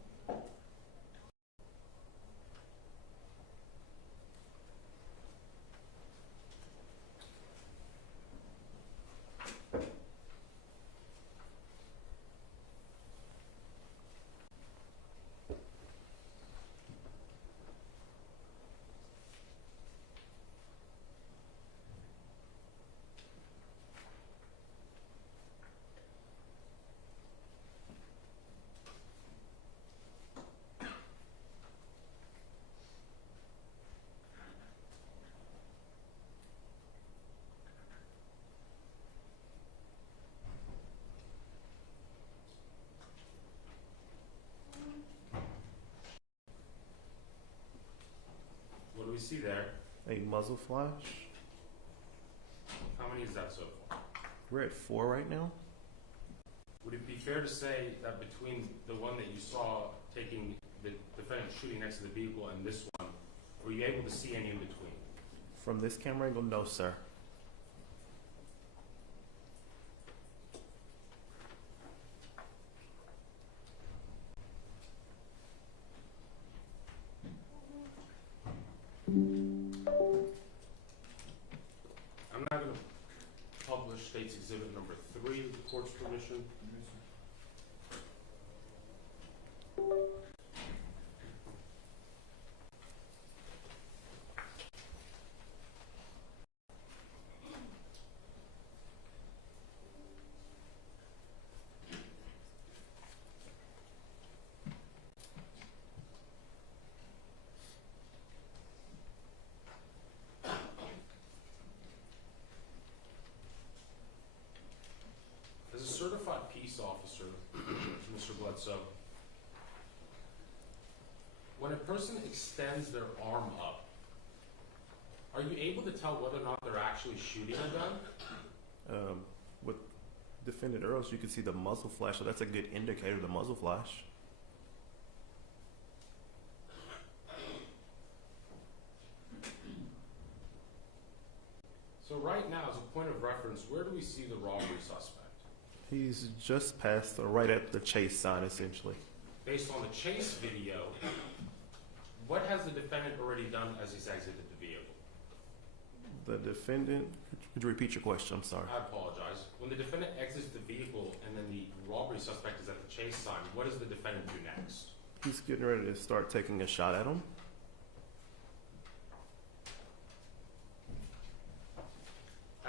What do we see there? A muzzle flash. How many is that so far? We're at 4 right now. Would it be fair to say that between the one that you saw taking the defendant shooting next to the vehicle and this one, were you able to see any in between? From this camera angle, no, sir. I'm now going to publish State's Exhibit number 3 with the court's permission. officer, Mr. Bledsoe. When a person extends their arm up, are you able to tell whether or not they're actually shooting a gun? With defendant Earls, you can see the muzzle flash, so that's a good indicator of the muzzle flash. So right now, as a point of reference, where do we see the robbery suspect? He's just past, or right at the chase sign, essentially. Based on the chase video, what has the defendant already done as he's exited the vehicle? The defendant, could you repeat your question? I'm sorry. I apologize. When the defendant exits the vehicle and then the robbery suspect is at the chase sign, what does the defendant do next? He's getting ready to start taking a shot at him.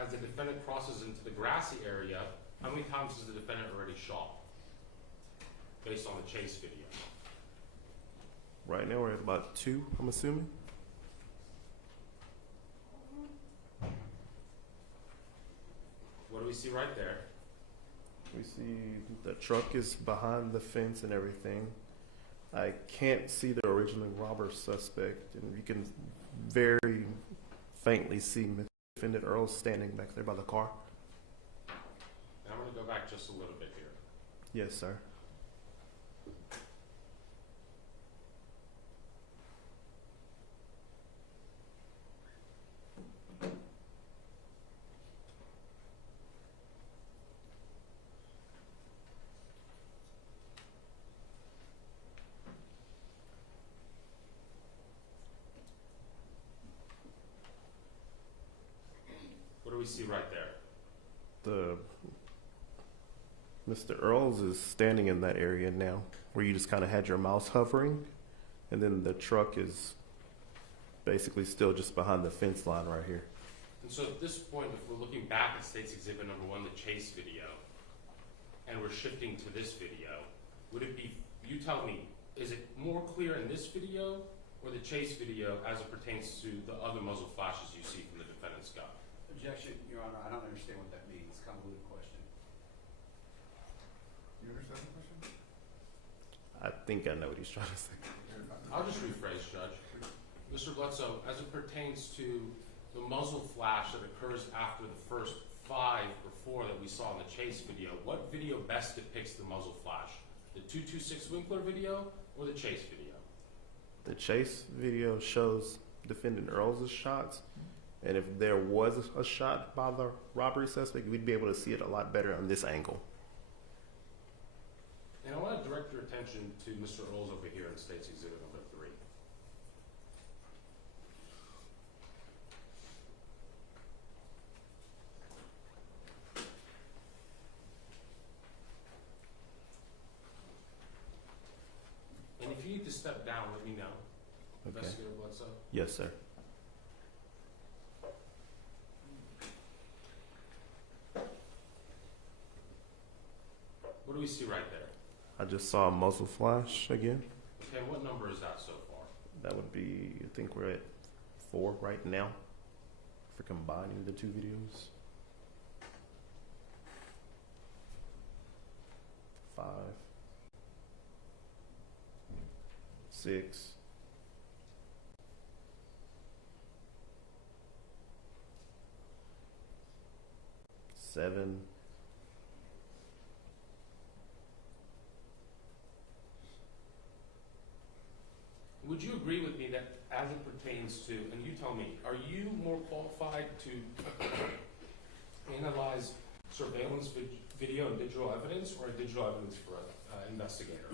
As the defendant crosses into the grassy area, how many times has the defendant already shot? Based on the chase video. Right now we're at about 2, I'm assuming. What do we see right there? We see the truck is behind the fence and everything. I can't see the original robber suspect, and you can very faintly see defendant Earls standing back there by the car. And I'm going to go back just a little bit here. Yes, sir. What do we see right there? Mr. Earls is standing in that area now, where you just kind of had your mouse hovering, and then the truck is basically still just behind the fence line right here. And so at this point, if we're looking back at State's Exhibit number 1, the chase video, and we're shifting to this video, would it be, you tell me, is it more clear in this video or the chase video as it pertains to the other muzzle flashes you see from the defendant's gun? Objection, Your Honor, I don't understand what that means. Convoluted question. You understand the question? I think I know what he's trying to say. I'll just rephrase, Judge. Mr. Bledsoe, as it pertains to the muzzle flash that occurs after the first 5 or 4 that we saw in the chase video, what video best depicts the muzzle flash? The 226 Winkler video or the chase video? The chase video shows defendant Earls' shots, and if there was a shot by the robbery suspect, we'd be able to see it a lot better on this angle. And I want to direct your attention to Mr. Earls over here in State's Exhibit number 3. And if you need to step down, let me know. Okay. Investigator Bledsoe. Yes, sir. What do we see right there? I just saw a muzzle flash again. Okay, what number is that so far? That would be, I think we're at 4 right now for combining the 2 videos. 5, 6, 7, 8. Would you agree with me that as it pertains to, and you tell me, are you more qualified to analyze surveillance video and digital evidence, or a digital evidence for an investigator?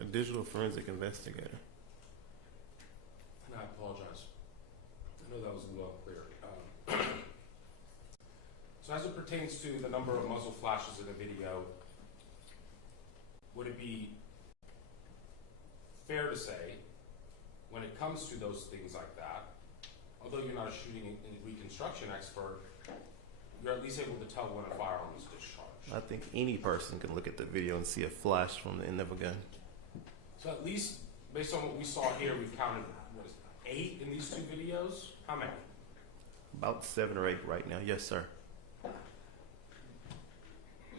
A digital forensic investigator. And I apologize. I know that was a little unclear. So as it pertains to the number of muzzle flashes in the video, would it be fair to say, when it comes to those things like that, although you're not a shooting and reconstruction expert, you're at least able to tell when a firearm is discharged? I think any person can look at the video and see a flash from the end of a gun. So at least, based on what we saw here, we've counted, 8 in these 2 videos? How many? About 7 or 8 right now. Yes, sir.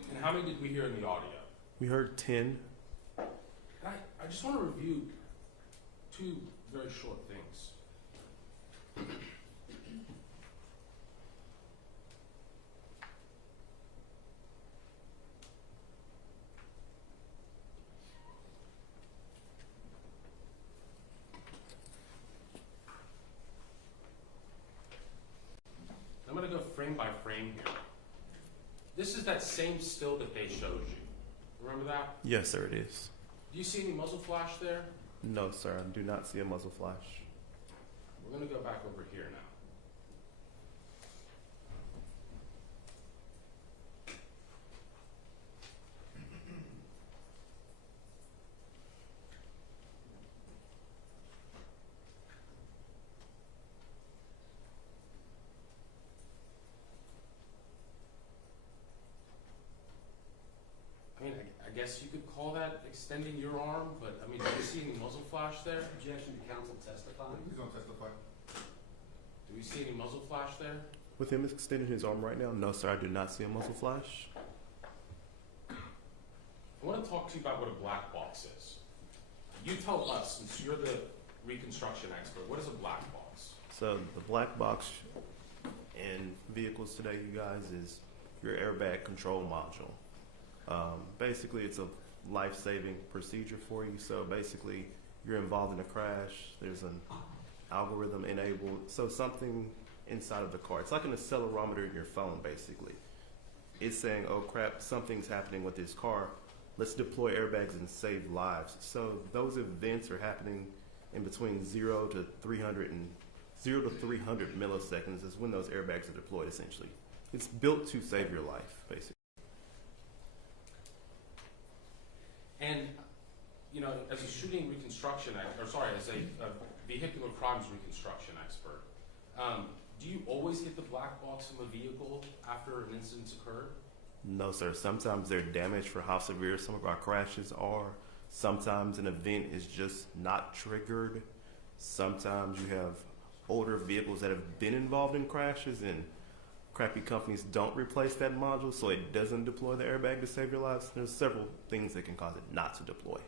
And how many did we hear in the audio? We heard 10. And I just want to review two very short things. I'm going to go frame by frame here. This is that same still that they showed you. Remember that? Yes, sir, it is. Do you see any muzzle flash there? No, sir, I do not see a muzzle flash. We're going to go back over here now. I mean, I guess you could call that extending your arm, but I mean, do you see any muzzle flash there? Objection to counsel testifying. Please don't testify. Do we see any muzzle flash there? With him extending his arm right now, no, sir, I do not see a muzzle flash. I want to talk to you about what a black box is. You tell us, since you're the Reconstruction expert, what is a black box? So the black box in vehicles today, you guys, is your airbag control module. Basically, it's a life-saving procedure for you. So basically, you're involved in a crash. There's an algorithm enabled. So something inside of the car. It's like an accelerometer in your phone, basically. It's saying, oh crap, something's happening with this car. Let's deploy airbags and save lives. So those events are happening in between 0 to 300 milliseconds is when those airbags are deployed, essentially. It's built to save your life, basically. And, you know, as a shooting reconstruction, as a vehicular crimes reconstruction expert, do you always get the black box from a vehicle after an incident's occurred? No, sir. Sometimes they're damaged for how severe some of our crashes are. Sometimes an event is just not triggered. Sometimes you have older vehicles that have been involved in crashes and crappy companies don't replace that module so it doesn't deploy the airbag to save your lives. There's several things that can cause it not to deploy.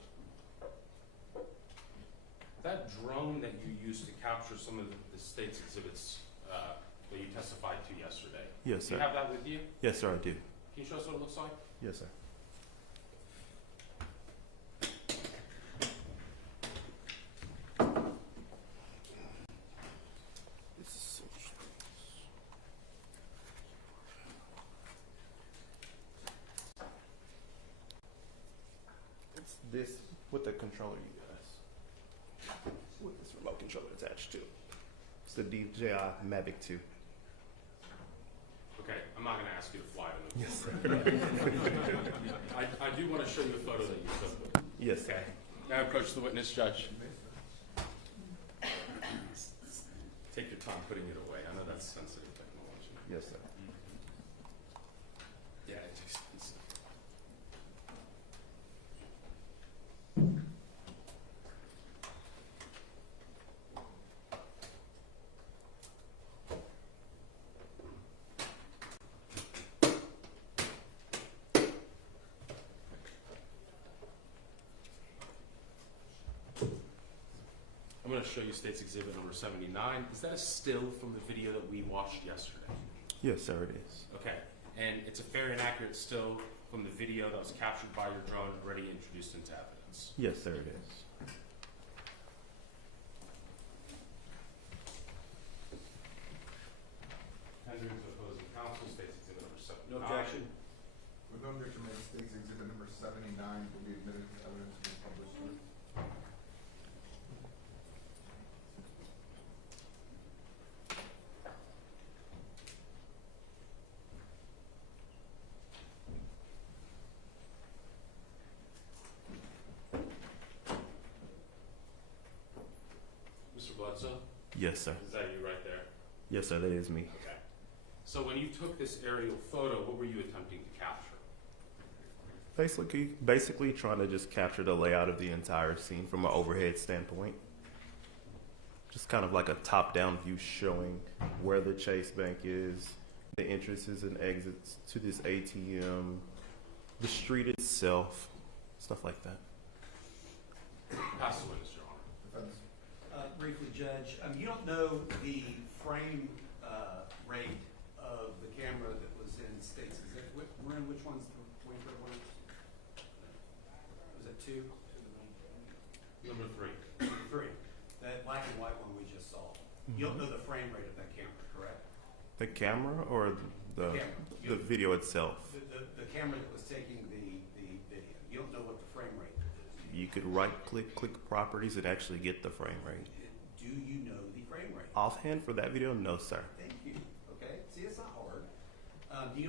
That drone that you used to capture some of the state's exhibits that you testified to yesterday. Yes, Do sir. you have that with you? Yes, sir, I do. Can you show us what it looks like? Yes, sir. It's this with the controller, you guys. With this remote controller attached to it. It's the DJI Mavic 2. Okay, I'm not going to ask you to fly to them. Yes, sir. I do want to show you a photo that you took. Yes, sir. Okay. May I approach the witness, Judge? Take your time putting it away. I know that's sensitive technology. Yes, sir. Yeah, it's expensive. I'm going to show you State's Exhibit number 79. Is that a still from the video that we watched yesterday? Yes, sir, it is. Okay, and it's a fair and accurate still from the video that was captured by your drone already introduced into evidence. Yes, sir, it is. Tendering to opposing counsel, State's Exhibit number 79. No objection. With no objection, made, State's Exhibit number 79 will be admitted to evidence and published. Mr. Bledsoe, Yes, sir. is that you right there? Yes, sir, that is me. Okay. So when you took this aerial photo, what were you attempting to capture? Basically trying to just capture the layout of the entire scene from an overhead standpoint. Just kind of like a top-down view showing where the Chase Bank is, the entrances and exits to this ATM, The street itself, stuff like that. Pass the witness, Your Honor. Defense. Briefly, Judge, you don't know the frame rate of the camera that was in States. Is it, Marin, which one's the 23rd one? Was it 2? Number 3. 3. That black and white one we just saw. You don't know the frame rate of that camera, correct? The camera or the camera. video itself? The camera that was taking the video. You don't know what the frame rate is. You could click properties and actually get the frame rate. Do you know the frame rate? Offhand for that video, no, sir. Thank you. Okay. See, it's not hard. Do you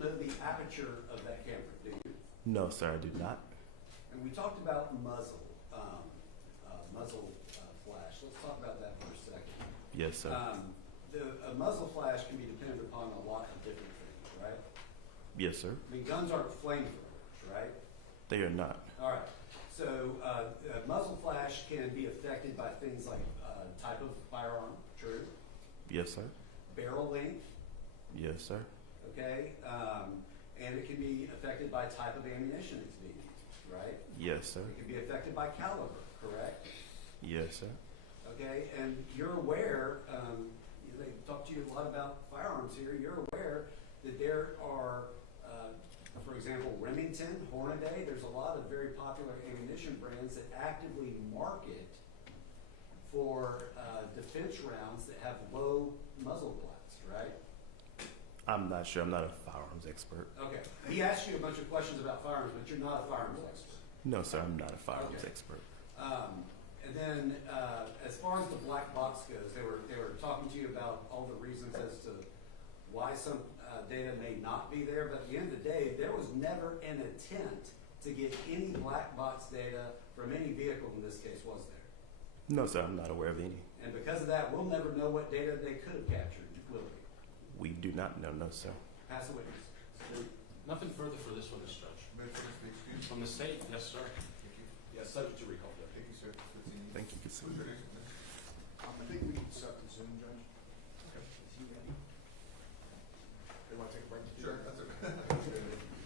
know the aperture of that camera? Do you? No, sir, I do not. And we talked about muzzle flash. Let's talk about that for a second. Yes, sir. A muzzle flash can be dependent upon a lot of different things, right? Yes, sir. I mean, guns aren't flamethrowers, right? They are not. All right. So a muzzle flash can be affected by things like type of firearm, true? Yes, sir. Barrel length, Yes, sir. okay? And it can be affected by type of ammunition it's being used, right? Yes, sir. It can be affected by caliber, correct? Yes, sir. Okay, and you're aware, they talk to you a lot about firearms here, you're aware that there are, for example, Remington, Hornady, there's a lot of very popular ammunition brands that actively market for defense rounds that have low muzzle blast, right? I'm not sure. I'm not a firearms expert. Okay, he asked you a bunch of questions about firearms, but you're not a firearms expert. No, sir, I'm not a firearms Okay. expert. And then, as far as the black box goes, they were talking to you about all the reasons as to why some data may not be there. But at the end of the day, there was never an attempt to get any black box data from any vehicle in this case, was there? No, sir, I'm not aware of any. And because of that, we'll never know what data they could have captured, will we? We do not know, no, sir. Pass the witness. Nothing further for this witness, Judge. May I finish the excuse? From the state, yes, sir. Thank you. Yes, subject to recall. Thank you, sir. Good seeing you. Thank you. Who's your next witness? I think we can set the Zoom, Judge. Okay. Is he ready? They want to take a break? Sure, that's okay.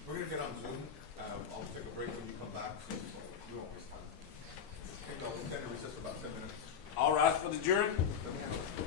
We're gonna get on Zoom. I'll take a break when you come back, so we won't waste time. Okay, we'll stand in recess for about 10 minutes. All rise for the jury. Let me have it.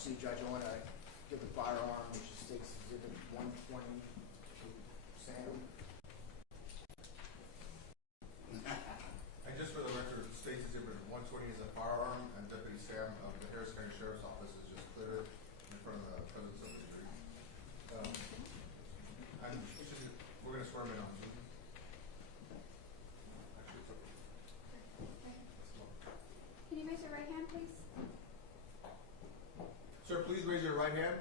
see, Judge, I want to give the firearm, which is State's Exhibit 120 to Sam. And just for the record, State's Exhibit 120 is a firearm, and Deputy Sam of the Harris County Sheriff's Office is just clear in front of the presence of the jury. And we're going to swear him in on Zoom. Actually, it's okay. Can you raise your right hand, please? Sir, please raise your right hand.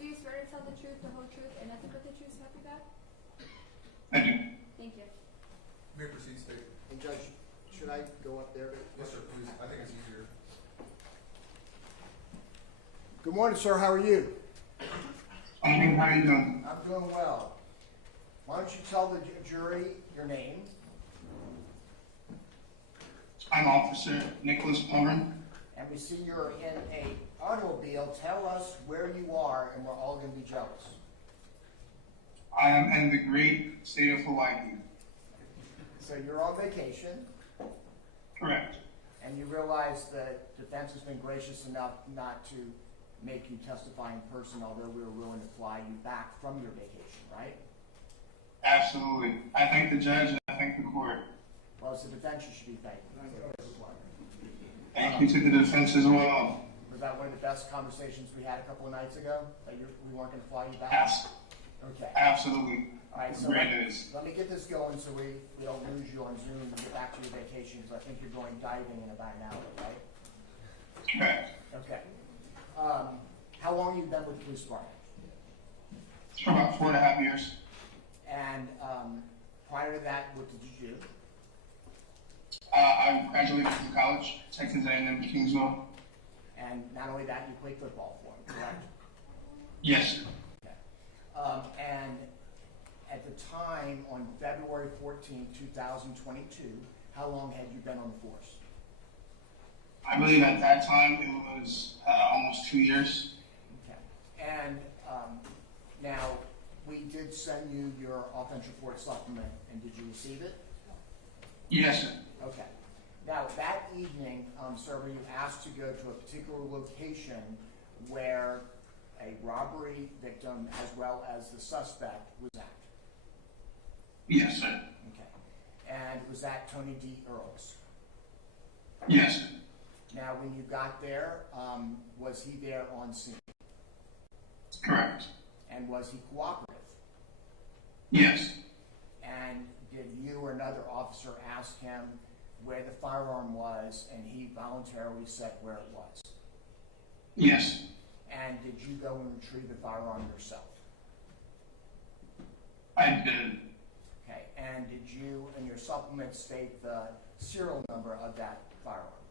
Do you swear to tell the truth, the whole truth, and nothing but the truth, so help you God? I do. Thank you. You may proceed, State. And Judge, should I go up there? Yes, sir, please. I think it's easier. Good morning, sir. How are you? I'm good. How are you doing? I'm doing well. Why don't you tell the jury your name? I'm Officer Nicholas Plummer. And we see you're in a automobile. Tell us where you are, and we're all going to be jealous. I am in the great state of Hawaii. So you're on vacation, Correct. and you realize that defense has been gracious enough not to make you testify in person, although we were willing to fly you back from your vacation, right? Absolutely. I thank the judge and I thank the court. Well, it's the defense you should be thanking. Thank you to the defense as well. Was that one of the best conversations we had a couple of nights ago? That we weren't going to fly you back? Okay. Absolutely. All right, so Great news. let me get this going so we don't lose you on Zoom and get back to your vacation, because I think you're going diving in about an hour, right? Correct. Okay. How long have you been with the police department? It's for about 4.5 years. And prior to that, what did you do? I graduated from college, Texas A&M Kingsville. And not only that, you played football for him, correct? Yes, sir. Okay. And at the time, on February 14, 2022, how long had you been on the force? I believe at that time it was almost 2 years. Okay. And now, we did send you your offense report supplement, and did you receive it? Yes, sir. Okay. Now, that evening, sir, were you asked to go to a particular location where a robbery victim as well as the suspect was at? Yes, sir. Okay. And was that Tony D. Earls? Yes, sir. Now, when you got there, was he there on scene? Correct. And was he cooperative? Yes. And did you or another officer ask him where the firearm was, and he voluntarily said where it was? Yes. And did you go and retrieve the firearm yourself? I did. Okay. And did you in your supplement state the serial number of that firearm?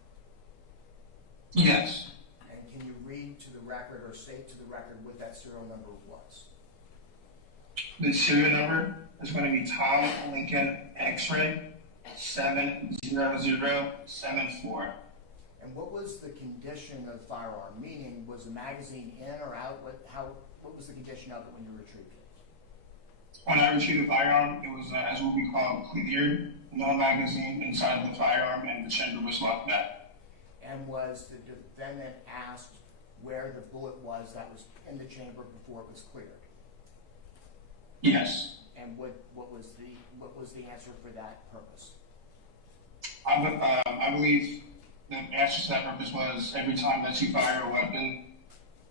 Yes. And can you read to the record or state to the record what that serial number was? The serial number is going to be Tom Lincoln X-ray 70074. And what was the condition of the firearm? Meaning, was the magazine in or out? What was the condition of it when you retrieved it? When I retrieved the firearm, it was as what we call cleared, no magazine inside the firearm, and the chamber was locked back. And was the defendant asked where the bullet was that was in the chamber before it was cleared? Yes. And what was the answer for that purpose? I believe the answer to that purpose was every time that you fire a weapon,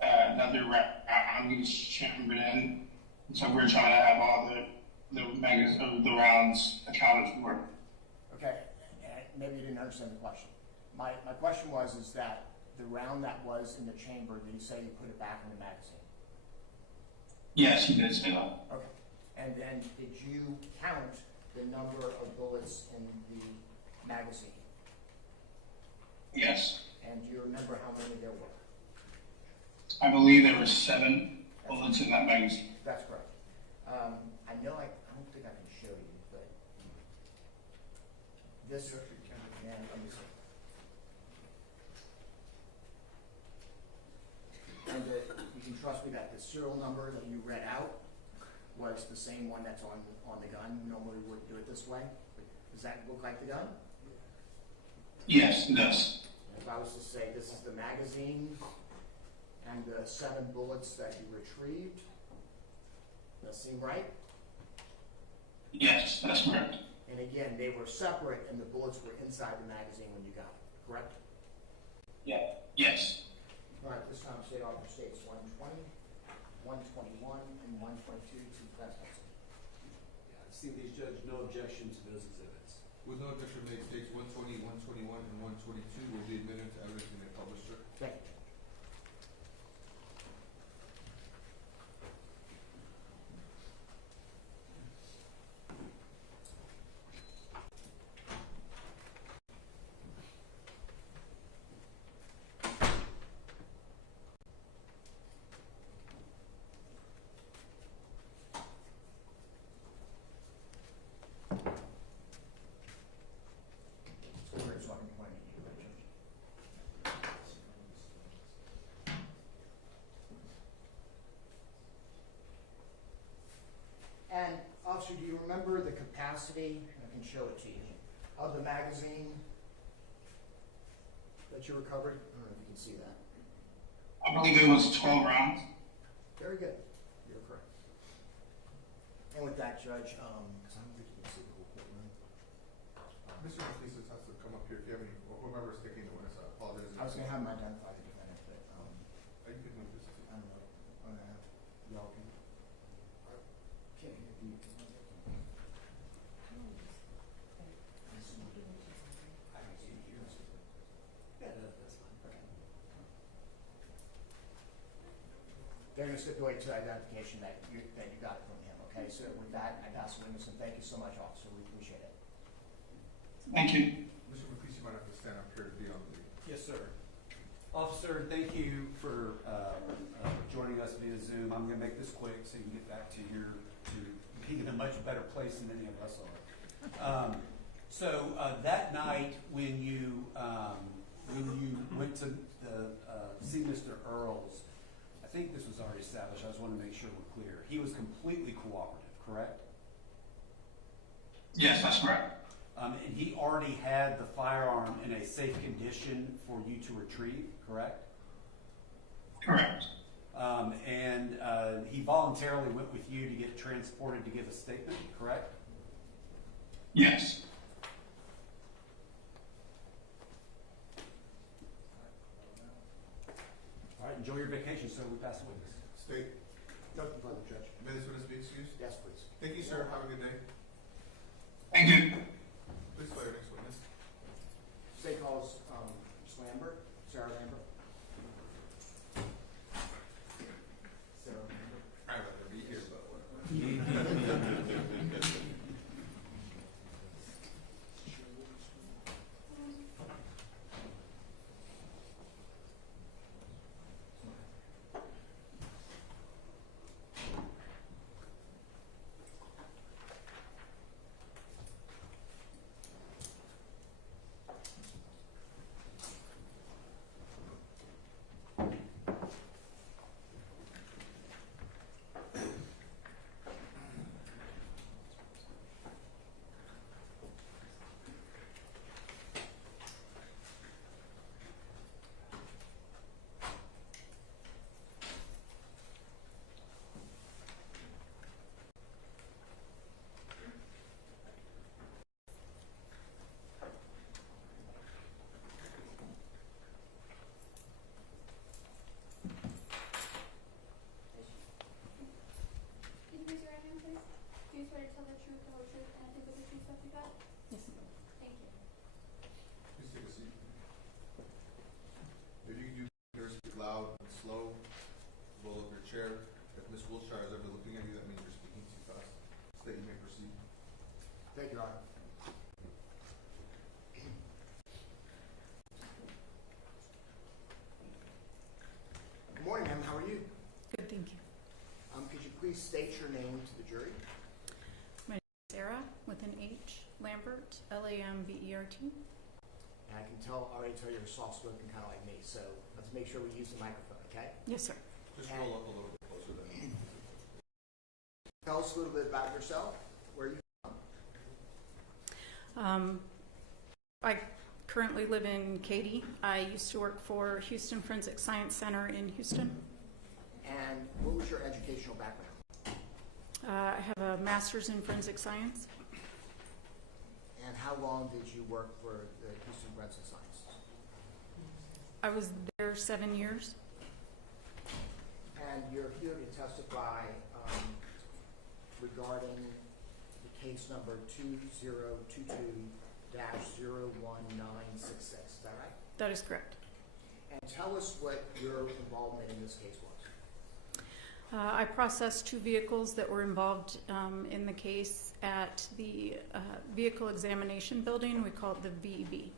another round gets chambered in. So we're trying to have all the rounds accounted for. Okay, maybe you didn't understand the question. My question is that the round that was in the chamber, did you say you put it back in the magazine? Yes, he did say that. Okay. And then did you count the number of bullets in the magazine? Yes. And do you remember how many there were? I believe there were 7 bullets in that magazine. That's correct. I know I don't think I can show you, but this. Yeah, let me see. And you can trust me that the serial number that you read out was the same one that's on the gun. Normally we wouldn't do it this way. Does that look like the gun? Yes, it does. If I was to say this is the magazine and the 7 bullets that you retrieved. Does that seem right? Yes, that's correct. And again, they were separate and the bullets were inside the magazine when you got it, correct? Yeah. Yes. All right, this time State Auditor states 120, 121, and 122 to press. Yeah, it seems these judge, no objection to those exhibits. With no objection made, states 120, 121, and 122 will be admitted to evidence in a published record. Thank you. So we're talking point at you, Richard. And officer, do you remember the capacity, I can show it to you, of the magazine that you recovered? I don't know if you can see that. I believe it was 12 rounds. Very good. You're correct. And with that, Judge, because I don't think you can see the whole courtroom. Mr. Marquis has to come up here if you have any, or whoever's taking the witness, I apologize. I was going to have him identify the defendant, but You can move this too. I don't know. I'm going to have y'all can. Can't hear you. I don't see it here. Yeah, that's fine. Okay. They're going to stipulate to identification that you got it from him, okay? So with that, I pass the witness, and thank you so much, officer. We appreciate it. Thank you. Mr. Marquis, you might have to stand up here to be on the. Yes, sir. Officer, thank you for joining us via Zoom. I'm going to make this quick so you can get back to being in a much better place than any of us are. So that night when you went to see Mr. Earls, I think this was already established. I just want to make sure we're clear. He was completely cooperative, correct? Yes, that's correct. And he already had the firearm in a safe condition for you to retrieve, correct? Correct. And he voluntarily went with you to get transported to give a statement, correct? Yes. All right, enjoy your vacation, sir. We pass the witness. State, Nothing further, Judge. may this witness be excused? Yes, please. Thank you, sir. Have a good day. Thank you. Please call your next witness. State calls Ms. Lambert, Sarah Lambert. Sarah Lambert. I'd rather be here, but whatever. Can you raise your right hand, please? Do you swear to tell the truth, the whole truth, and nothing but the truth, so help you God? Yes, ma'am. Thank you. Please take a seat. If you can do here, speak loud and slow, roll up your chair. If Ms. Wilshire is ever looking at you, that means you're speaking too fast. State, you may proceed. Thank you, Your Honor. Good morning, ma'am. How are you? Good, thank you. Could you please state your name to the jury? My name is Sarah with an H, Lambert, Lambert. And I can already tell you're soft-spoken, kind of like me, so let's make sure we use the microphone, okay? Yes, sir. Just roll up a little bit closer then. Tell us a little bit about yourself. Where are you from? I currently live in Katy. I used to work for Houston Forensic Science Center in Houston. And what was your educational background? I have a master's in forensic science. And how long did you work for the Houston Forensic Science? I was there 7 years. And you're here to testify regarding the case number 2022-01966, is that right? That is correct. And tell us what your involvement in this case was. I processed 2 vehicles that were involved in the case at the vehicle examination building. We call it the VEB.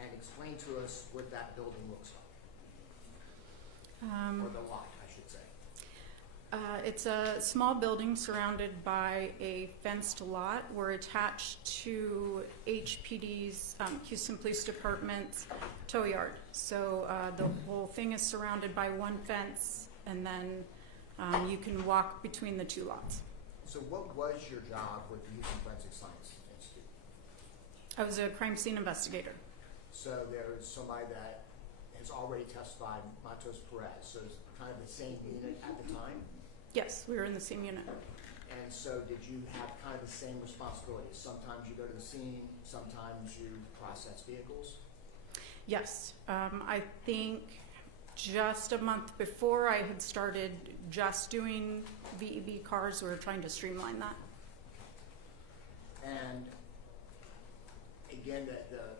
And explain to us what that building looks like, or the lot, I should say. It's a small building surrounded by a fenced lot. We're attached to HPD's, Houston Police Department's tow yard. So the whole thing is surrounded by one fence, and then you can walk between the 2 lots. So what was your job with the Houston Forensic Science Institute? I was a crime scene investigator. So there's somebody that has already testified, Matos Perez, so it's kind of the same unit at the time? Yes, we were in the same unit. And so did you have kind of the same responsibilities? Sometimes you go to the scene, sometimes you process vehicles? Yes, I think just a month before I had started just doing VEB cars. We were trying to streamline that. And again, the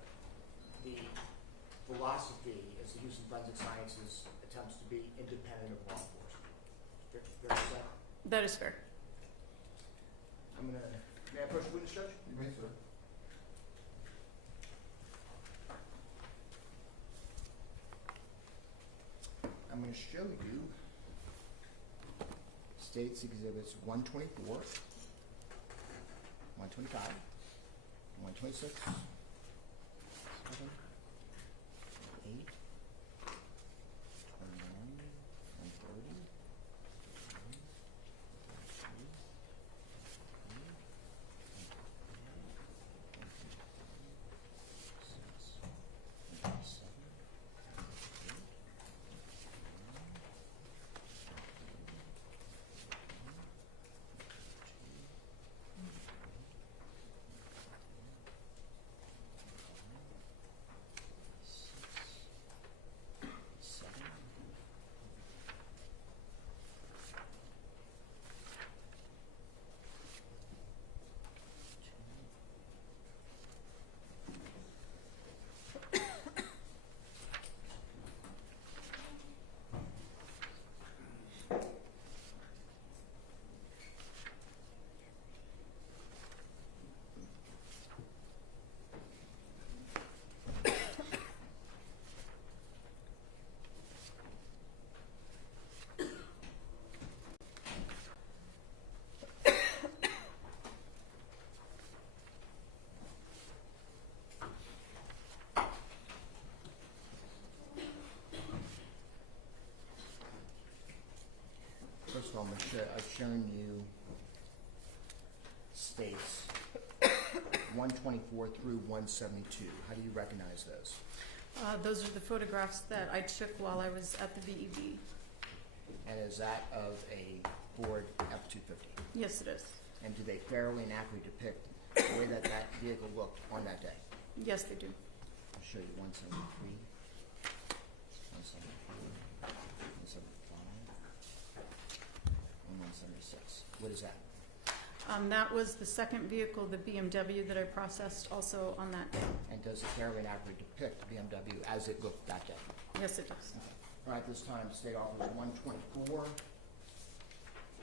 philosophy is the Houston Forensic Sciences attempts to be independent of law enforcement. Fair to say? That is fair. May I approach the witness, Judge? You may, sir. I'm going to show you States Exhibits 124, 125, 126, 7, 8, 21, 130, First of all, I've shown you states 124 through 172. How do you recognize those? Those are the photographs that I took while I was at the VEB. And is that of a Ford F-250? Yes, it is. And do they fairly and accurately depict the way that that vehicle looked on that day? Yes, they do. I'll show you 173, 174, 175, and 176. What is that? That was the second vehicle, the BMW, that I processed also on that day. And does it fairly and accurately depict the BMW as it looked that day? Yes, it does. All right, this time state officer 124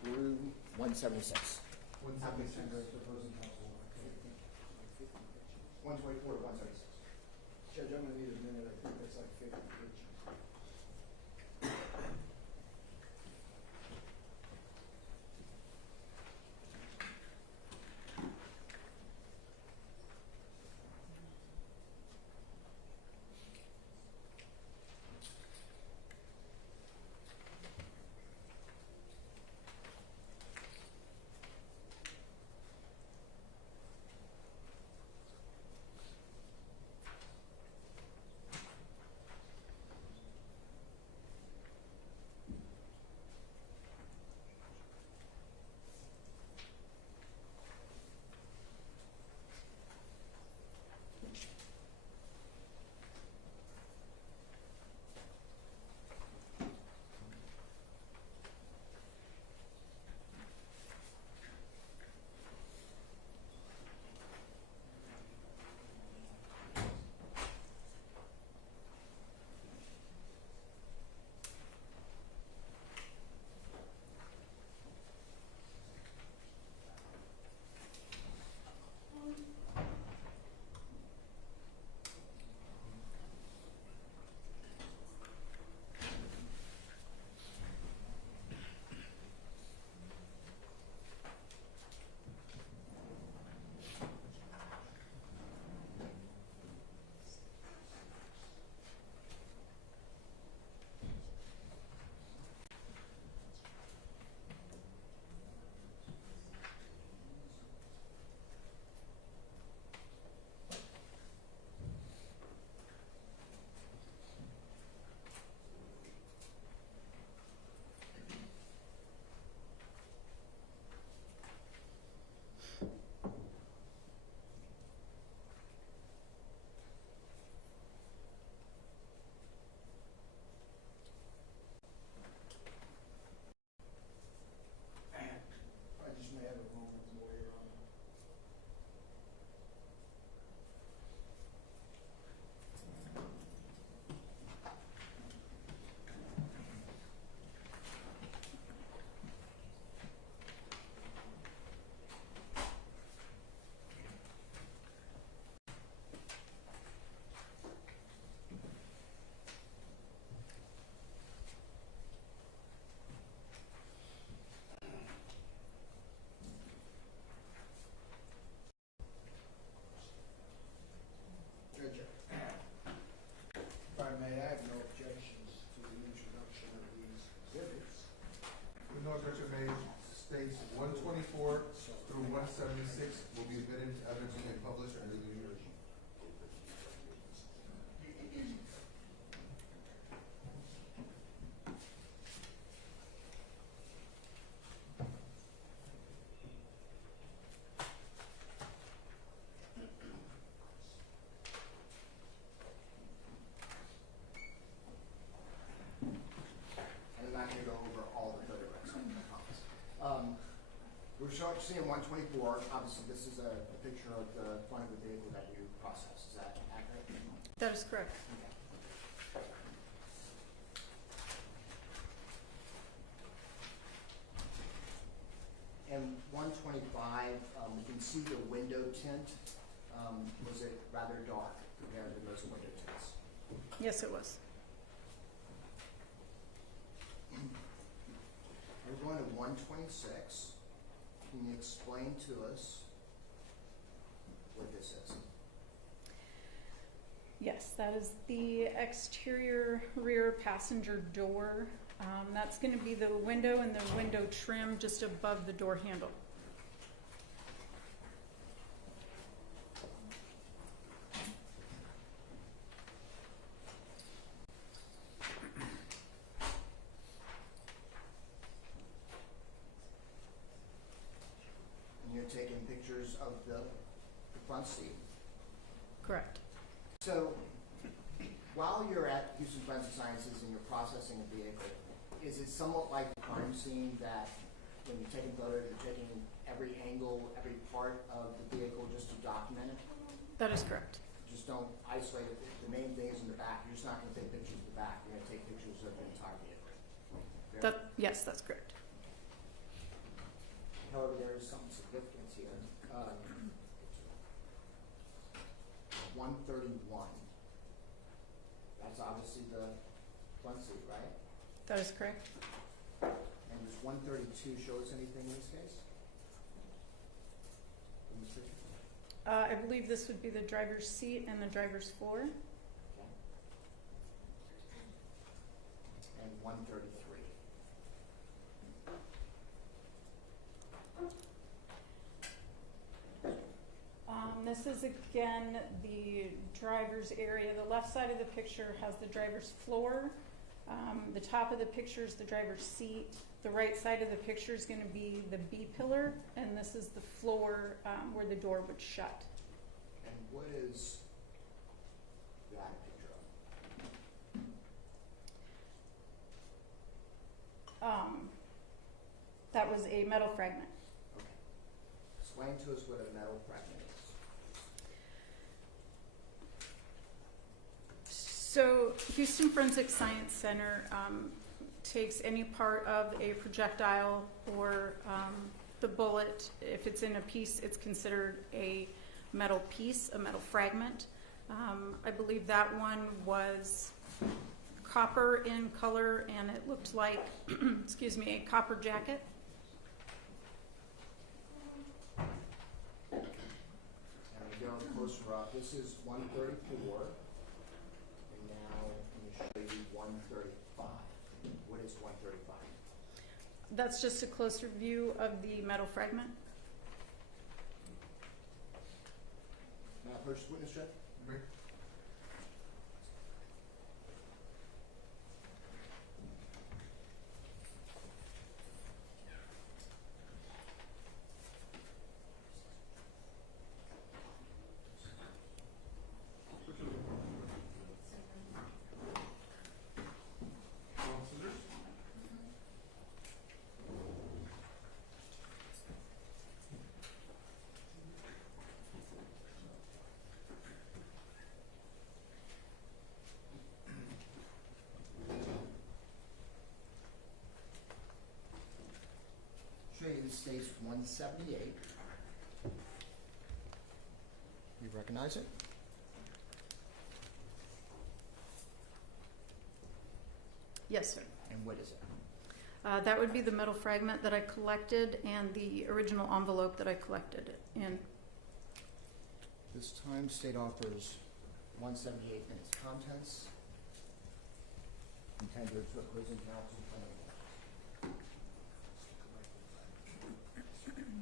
through 176. 124 to 176. Judge, I'm gonna need a minute, I think that's like 50 pages. paperwork, obviously this is a picture of the front of the vehicle that you processed. Is that accurate? That is correct. Okay. And 125, you can see the window tint. Was it rather dark compared to most window tints? Yes, it was. We're going to 126. Can you explain to us what this is? Yes, that is the exterior rear passenger door. That's going to be the window and the window trim just above the door handle. And you're taking pictures of the front seat. Correct. So, while you're at Houston Forensic Sciences and you're processing a vehicle, is it somewhat like the crime scene that when you're taking photos, you're taking every angle, every part of the vehicle just to document it? That is correct. Just don't isolate it. The main thing is in the back. You're just not going to take pictures of the back. You're going to take pictures of the entire vehicle. Fair? Yes, that's correct. However, there is some significance here. 131. That's obviously the front seat, right? That is correct. And does 132 show us anything in this case? In this picture? I believe this would be the driver's seat and the driver's floor. Okay. And 133. This is again the driver's area. The left side of the picture has the driver's floor. The top of the picture is the driver's seat. The right side of the picture is going to be the B pillar, and this is the floor where the door would shut. And what is that picture of? That was a metal fragment. Okay. Explain to us what a metal fragment is. So Houston Forensic Science Center takes any part of a projectile or the bullet. If it's in a piece, it's considered a metal piece, a metal fragment. I believe that one was copper in color, and it looked like, excuse me, a copper jacket. And we go closer up. This is 134. And now I'm going to show you 135. What is 135? That's just a closer view of the metal fragment. Now, first witness check. This stays 178. You recognize it? Yes, sir. And what is it? That would be the metal fragment that I collected and the original envelope that I collected it in. This time, state offers 178 and its contents. Intended to opposing counsel.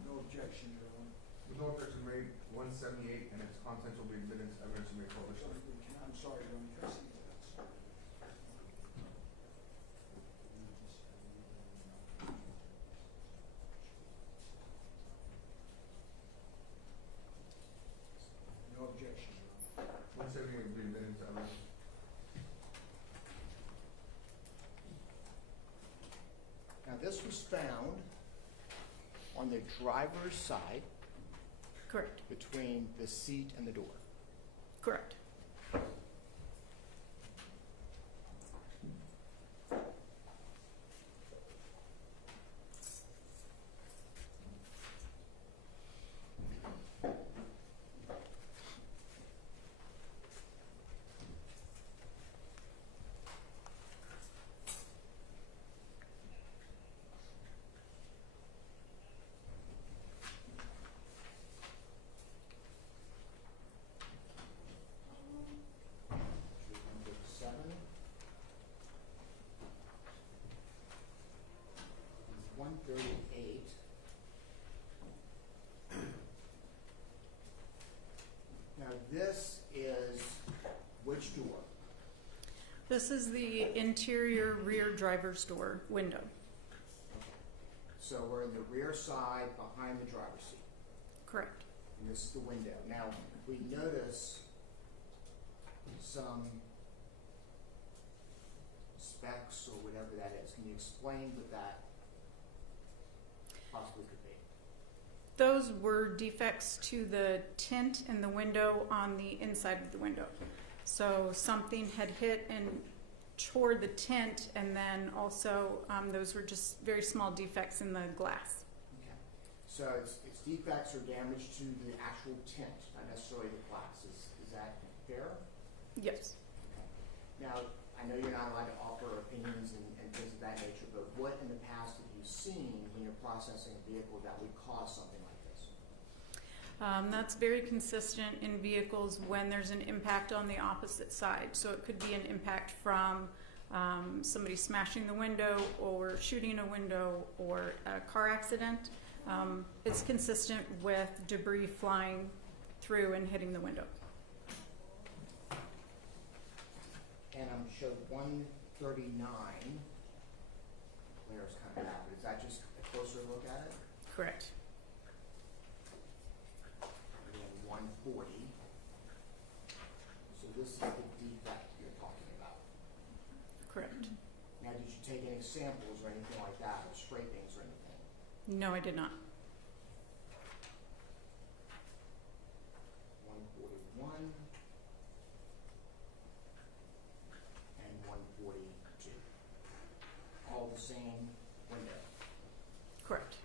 No objection, Your Honor. With no objection made, 178 and its contents will be admitted as evidence to be published. I'm sorry, Your Honor. Can I see that? No objection, Your Honor. 178 will be admitted as evidence. Now, this was found on the driver's side Correct. between the seat and the door. Correct. Number 7. 138. Now this is which door? This is the interior rear driver's door window. So we're in the rear side behind the driver's seat. Correct. And this is the window. Now, we notice some specks or whatever that is. Can you explain what that possibly could be? Those were defects to the tint in the window on the inside of the window. So something had hit and tore the tint, and then also those were just very small defects in the glass. Okay. So it's defects or damage to the actual tint, not necessarily the glass. Is that fair? Yes. Okay. Now, I know you're not allowed to offer opinions and things of that nature, but what in the past have you seen when you're processing a vehicle that would cause something like this? That's very consistent in vehicles when there's an impact on the opposite side. So it could be an impact from somebody smashing the window or shooting a window or a car accident. It's consistent with debris flying through and hitting the window. And I'm showed 139. Claire's kind of out, but is that just a closer look at it? Correct. And then 140. So this is the defect you're talking about. Correct. Now, did you take any samples or anything like that, or scrapings or anything? No, I did not. 141 and 142. All the same window. Correct.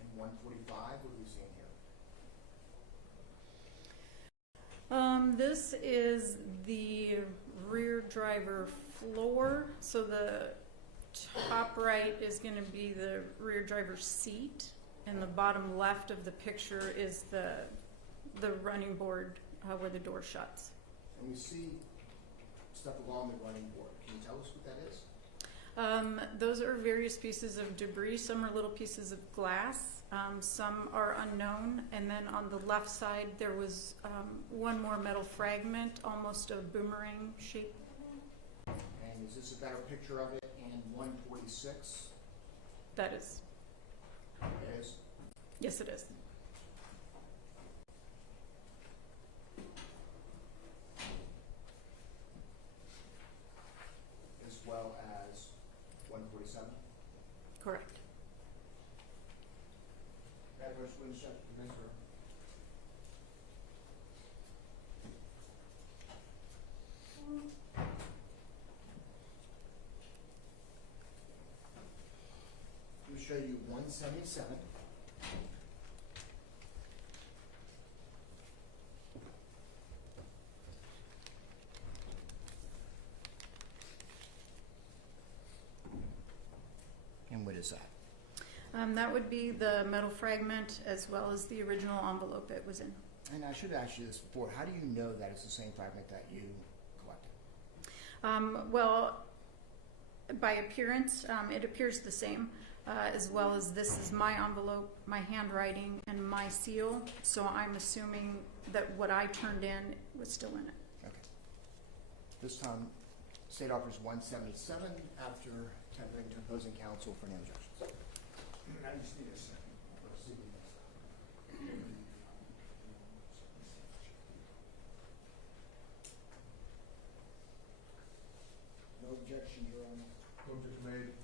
And 145, what are we seeing here? This is the rear driver floor. So the top right is going to be the rear driver's seat, and the bottom left of the picture is the running board where the door shuts. And we see stuff along the running board. Can you tell us what that is? Those are various pieces of debris. Some are little pieces of glass. Some are unknown. And then on the left side, there was one more metal fragment, almost a boomerang shape. And is this a better picture of it in 146? That is. It is. Yes, it is. As well as 147? Correct. Adverse wind shut, Mr. We'll show you 177. And what is that? That would be the metal fragment as well as the original envelope it was in. And I should have asked you this before. How do you know that it's the same fragment that you collected? Well, by appearance, it appears the same, as well as this is my envelope, my handwriting, and my seal. So I'm assuming that what I turned in was still in it. Okay. This time, State offers 177 after tendering to opposing counsel for no objections. I just need a second. Let's see what that's. No No objection, Your Honor. No objection made.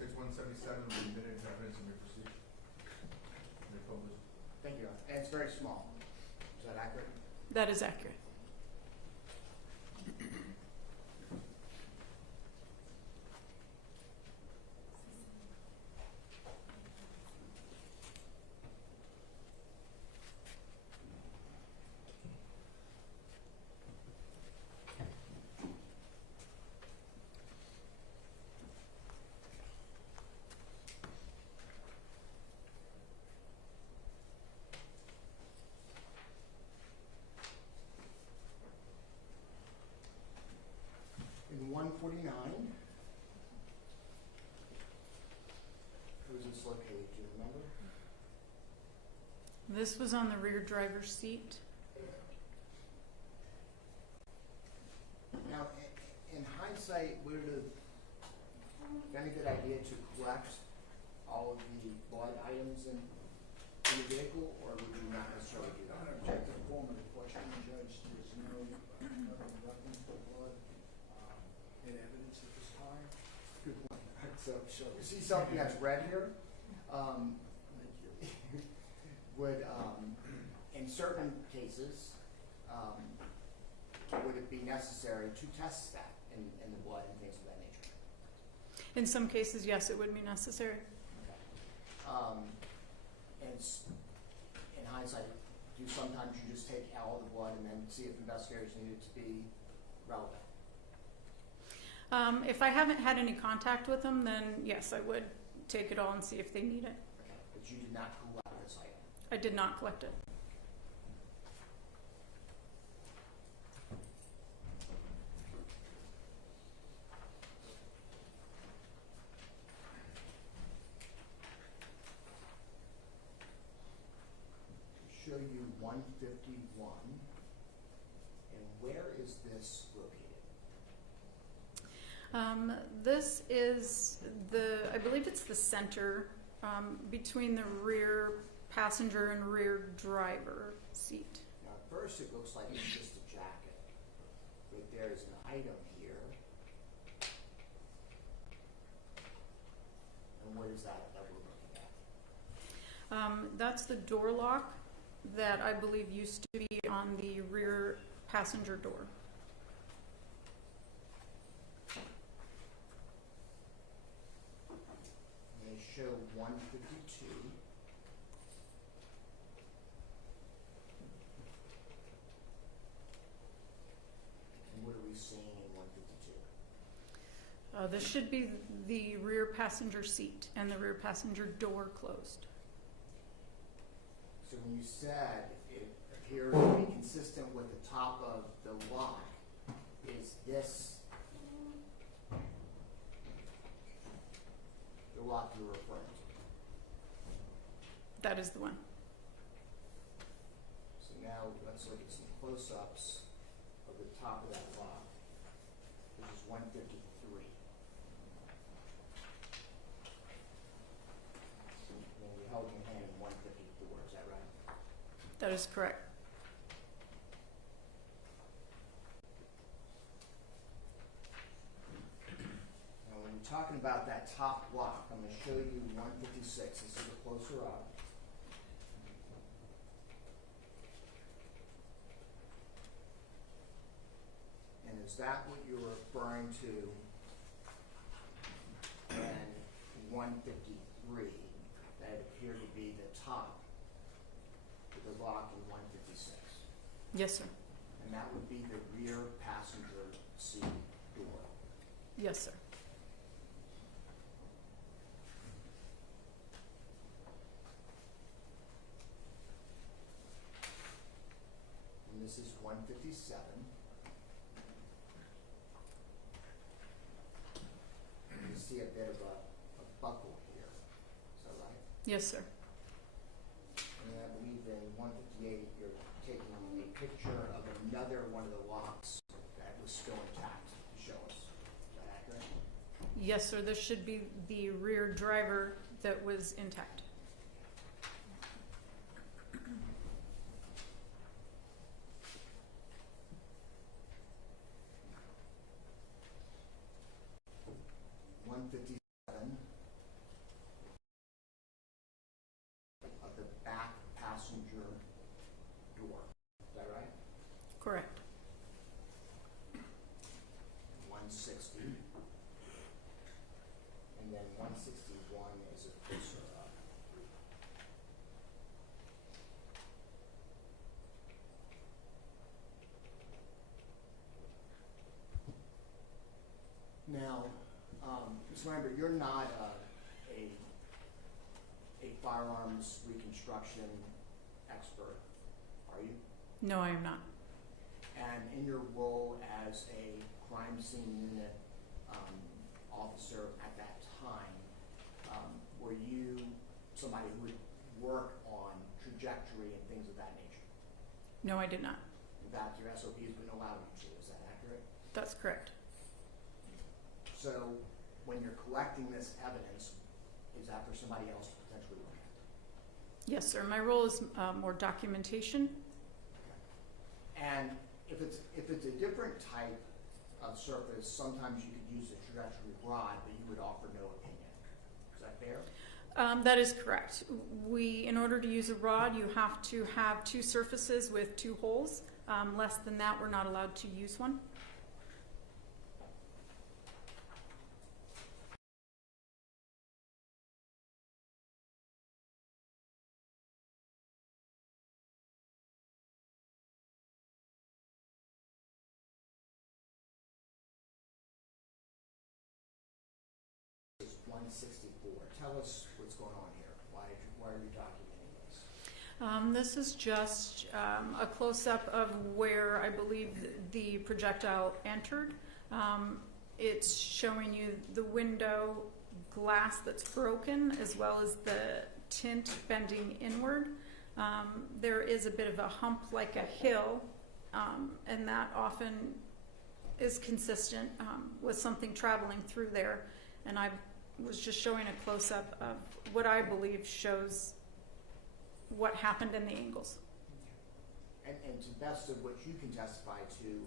Six 177 will be admitted into evidence and may proceed. May publish. Thank you, Your Honor. And it's very small. Is that accurate? That is accurate. In 149, who is this located, do you remember? This was on the rear driver's seat. Now, in hindsight, would it have been a good idea to collect all of the blood items in the vehicle, or would you not necessarily do On that? an objective formative question, Judge, there's no other weapons or blood in evidence at this time. Good point. So you see something that's red here, would, in certain cases, would it be necessary to test that in the blood and things of that nature? In some cases, yes, it would be necessary. Okay. In hindsight, do sometimes you just take all the blood and then see if investigators need it to be relevant? If I haven't had any contact with them, then yes, I would take it all and see if they need it. Okay, but you did not collect this item. I did not collect it. To show you 151, and where is this located? This is I believe it's the center between the rear passenger and rear driver seat. Now, at first it looks like it's just a jacket, but there's an item here. And what is that we're looking at? That's the door lock that I believe used to be on the rear passenger door. They show 152. And what are we seeing in 152? This should be the rear passenger seat and the rear passenger door closed. So when you said it appears to be consistent with the top of the lock, is this the lock you're referring to? That is the one. So now let's look at some close-ups of the top of that lock. This is 153. And you held your hand in 154, is that right? That is correct. Now when you're talking about that top lock, I'm going to show you 156. This is a closer up. And is that what you're referring to in 153, that it appeared to be the top of the lock in 156? Yes, sir. And that would be the rear passenger seat door. Yes, sir. And this is 157. You see a bit of a buckle here. Is that right? Yes, sir. And then I believe in 158, you're taking a picture of another one of the locks that was still intact to show us. Is that accurate? Yes, sir. This should be the rear driver that was intact. Ms. Lambert, you're not a firearms reconstruction expert, are you? No, I am not. And in your role as a crime scene unit officer at that time, were you somebody who would work on trajectory and things of that nature? No, I did not. In fact, your SOP has been allowed you to, is that accurate? That's correct. So when you're collecting this evidence, is that for somebody else to potentially look at? Yes, sir. My role is more documentation. And if it's a different type of surface, sometimes you could use a trajectory rod, but you would offer no opinion. Is that fair? That is correct. In order to use a rod, you have to have two surfaces with two holes. Less than that, we're not allowed to use one. It's 164. Tell us what's going on here. Why are you documenting this? This is just a close-up of where I believe the projectile entered. It's showing you the window glass that's broken as well as the tint bending inward. There is a bit of a hump like a hill, and that often is consistent with something traveling through there. And I was just showing a close-up of what I believe shows what happened in the angles. And to the best of what you can testify to,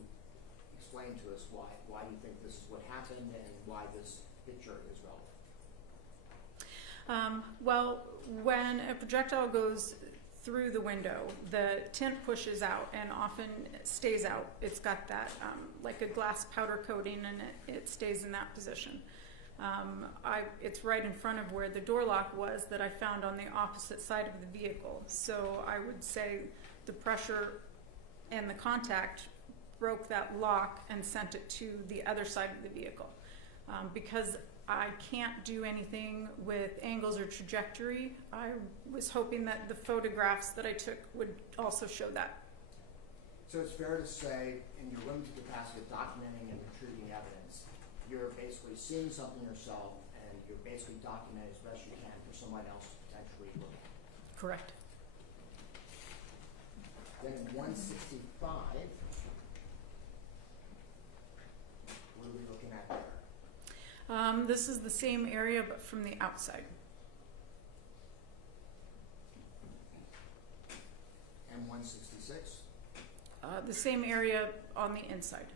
explain to us why you think this is what happened and why this picture is relevant. Well, when a projectile goes through the window, the tint pushes out and often stays out. It's got that like a glass powder coating, and it stays in that position. It's right in front of where the door lock was that I found on the opposite side of the vehicle. So I would say the pressure and the contact broke that lock and sent it to the other side of the vehicle. Because I can't do anything with angles or trajectory, I was hoping that the photographs that I took would also show that. So it's fair to say, in your limited capacity of documenting and retrieving evidence, you're basically seeing something yourself and you're basically documenting as best you can for someone else to potentially look at. Correct. Then in 165, what are we looking at there? This is the same area but from the outside. And 166? The same area on the inside.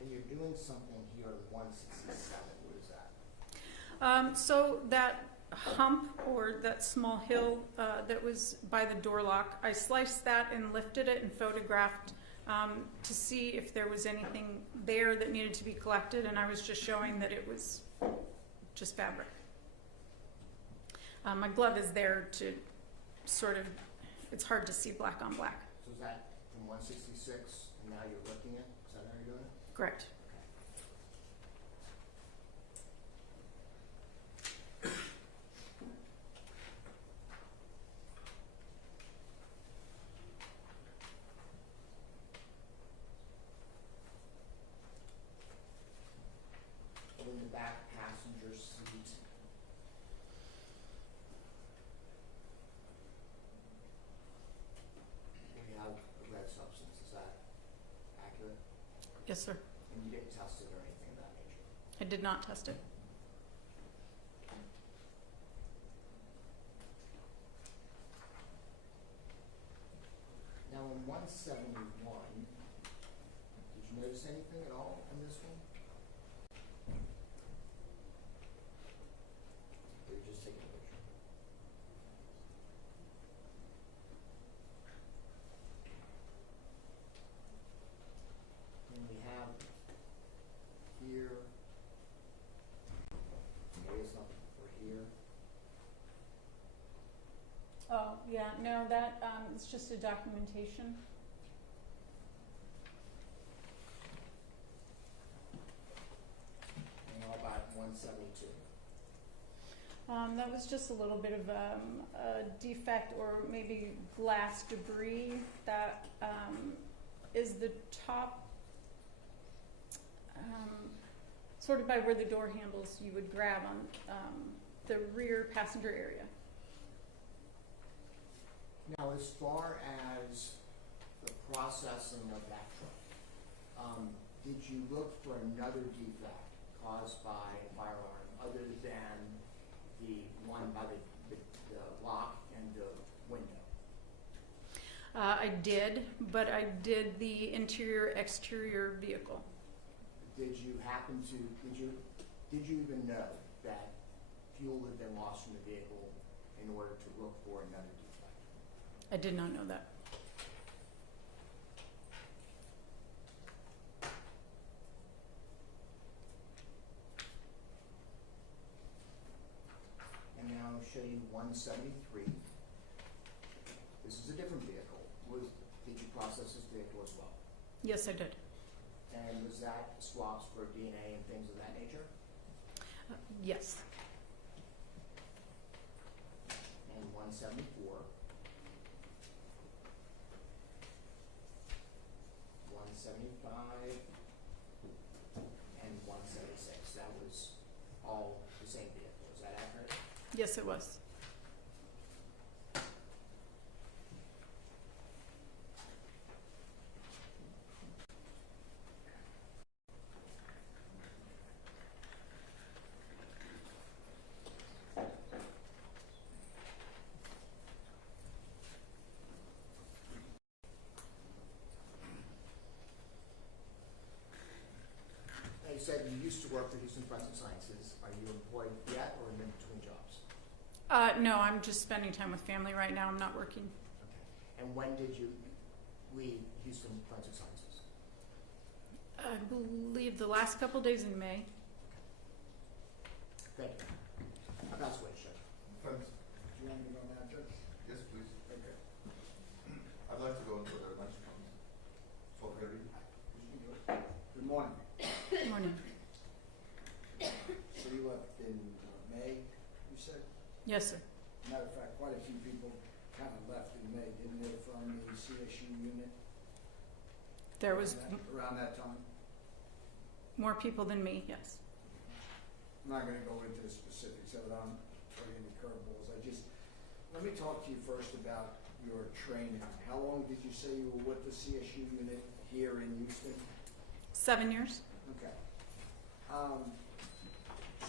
And you're doing something here in 167. What is that? So that hump or that small hill that was by the door lock, I sliced that and lifted it and photographed to see if there was anything there that needed to be collected, and I was just showing that it was just fabric. My glove is there to sort of, it's hard to see black on black. So is that from 166 and now you're lifting it? Is that how you're doing it? Correct. In the back passenger seat. We have a red substance, is that accurate? Yes, sir. And you didn't test it or anything of that nature? I did not test it. Now in 171, did you notice anything at all in this one? Or you're just taking a picture? And we have here, there is nothing for here. yeah, no, that, it's just a documentation. And how about 172? That was just a little bit of a defect or maybe glass debris that is the top, sort of by where the door handles you would grab on the rear passenger area. Now, as far as the processing of that truck, did you look for another defect caused by a firearm other than the one by the lock and the window? I did, but I did the interior-exterior vehicle. Did you happen to, did you even know that fuel had been lost from the vehicle in order to look for another defect? I did not know that. And now I'll show you 173. This is a different vehicle. Did you process this vehicle as well? Yes, I did. And was that swaps for DNA and things of that nature? Yes. And 174. 175. And 176. That was all the same vehicle. Is that accurate? Yes, it was. You said you used to work for Houston Forensic Sciences. Are you employed yet or in between jobs? No, I'm just spending time with family right now. I'm not working. Okay. And when did you leave Houston Forensic Sciences? I believe the last couple days in May. Thank you. I'll pass away, Judge. Friends, Do you want me to go now, Judge? yes, please. Okay. I'd like to go into the lunch comes. 12:30. Good morning. Good morning. So you left in May, you said? Yes, sir. Matter of fact, quite a few people kind of left in May, didn't they, from the CSU unit? There was Around that time? more people than me, yes. I'm not gonna go into the specifics of it, I'm throwing any curveballs. Let me talk to you first about your training. How long did you say you were with the CSU unit here in Houston? 7 years. Okay.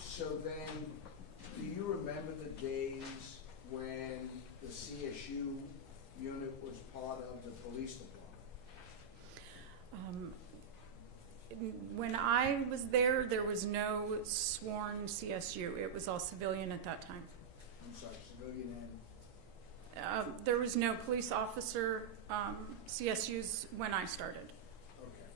So then, do you remember the days when the CSU unit was part of the police department? When I was there was no sworn CSU. It was all civilian at that time. I'm sorry, civilian and, There was no police officer CSUs when I started. okay.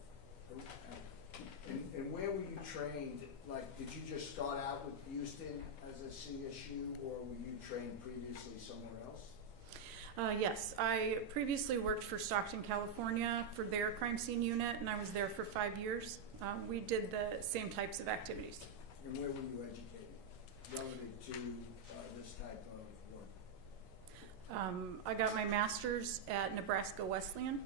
And where were you trained? Like, did you just start out with Houston as a CSU, or were you trained previously somewhere else? Yes, I previously worked for Stockton, California for their crime scene unit, and I was there for 5 years. We did the same types of activities. And where were you educated relative to this type of work? I got my master's at Nebraska Wesleyan.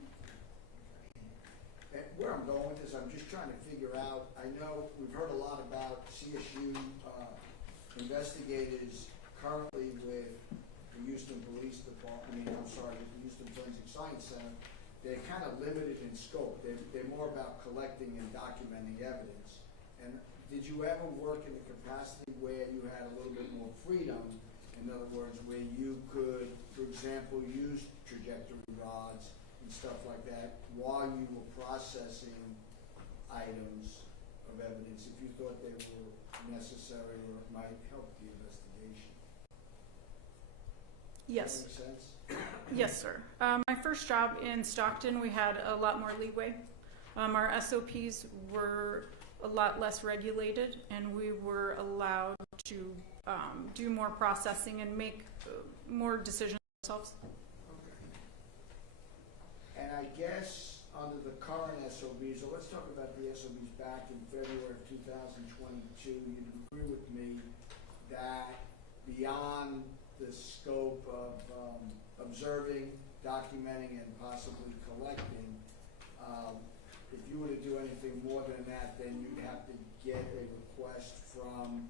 And where I'm going with this, I'm just trying to figure out, I know we've heard a lot about CSU investigators currently with the Houston Police Department, the Houston Forensic Science Center. They're kind of limited in scope. They're more about collecting and documenting evidence. And did you ever work in a capacity where you had a little bit more freedom? In other words, where you could, for example, use trajectory rods and stuff like that while you were processing items of evidence if you thought they were necessary or might help the investigation? Yes. Does that make sense? Yes, sir. My first job in Stockton, we had a lot more leeway. Our SOPs were a lot less regulated, and we were allowed to do more processing and make more decisions themselves. And I guess under the current SOBs, so let's talk about the SOBs back in February of 2022, you'd agree with me that beyond the scope of observing, documenting, and possibly collecting, if you were to do anything more than that, then you'd have to get a request from,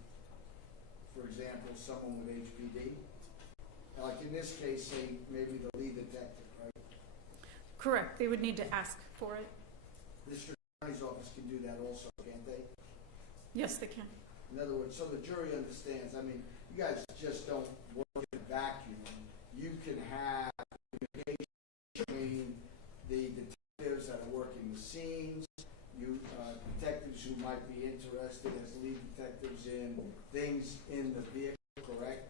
for example, someone with HPD. Like in this case, say maybe the lead detective, right? Correct. They would need to ask for it. The district attorney's office can do that also, can't they? Yes, they can. In other words, so the jury understands. I mean, you guys just don't work in a vacuum. You can have communication between the detectives that are working the scenes, detectives who might be interested as lead detectives in things in the vehicle, correct?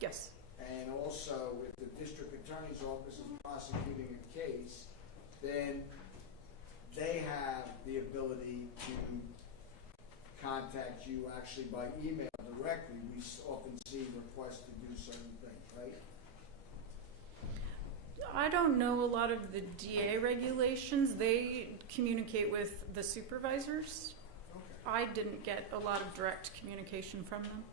Yes. And also, if the district attorney's office is prosecuting a case, then they have the ability to contact you actually by email directly. We often see requests to do certain things, right? I don't know a lot of the DA regulations. They communicate with the supervisors. Okay. I didn't get a lot of direct communication from them.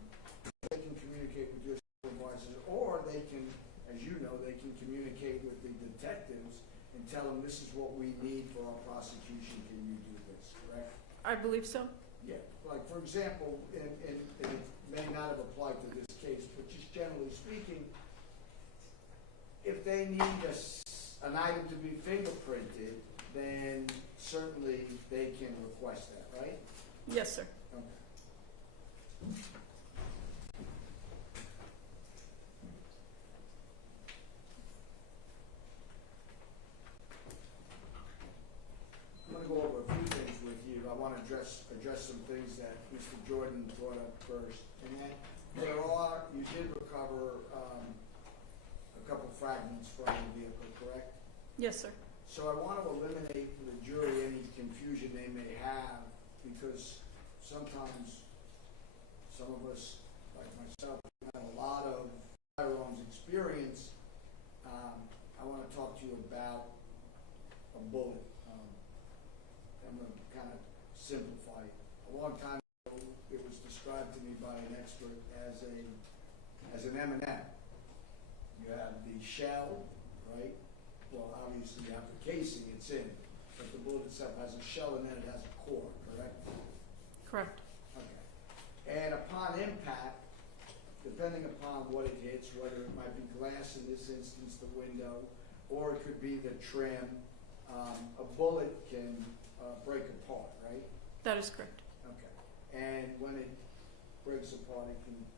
They can communicate with your supervisors, or they can, as you know, they can communicate with the detectives and tell them this is what we need for our prosecution. Can you do this, correct? I believe so. Yeah, like for example, and it may not have applied to this case, but just generally speaking, if they need an item to be fingerprinted, then certainly they can request that, right? Yes, sir. Okay. I'm going to go over a few things with you. I want to address some things that Mr. Jordan brought up first. And then you did recover a couple fragments from the vehicle, correct? Yes, sir. So I want to eliminate for the jury any confusion they may have, because sometimes some of us, like myself, have a lot of firearms experience. I want to talk to you about a bullet. I'm going to kind of simplify it. A long time ago, it was described to me by an expert as an M&M. You have the shell, right? Well, obviously you have the casing it's in, but the bullet itself has a shell and then it has a core, correct? Correct. Okay. And upon impact, depending upon what it hits, whether it might be glass, in this instance the window, or it could be the trim, a bullet can break apart, right? That is correct. Okay. And when it breaks apart,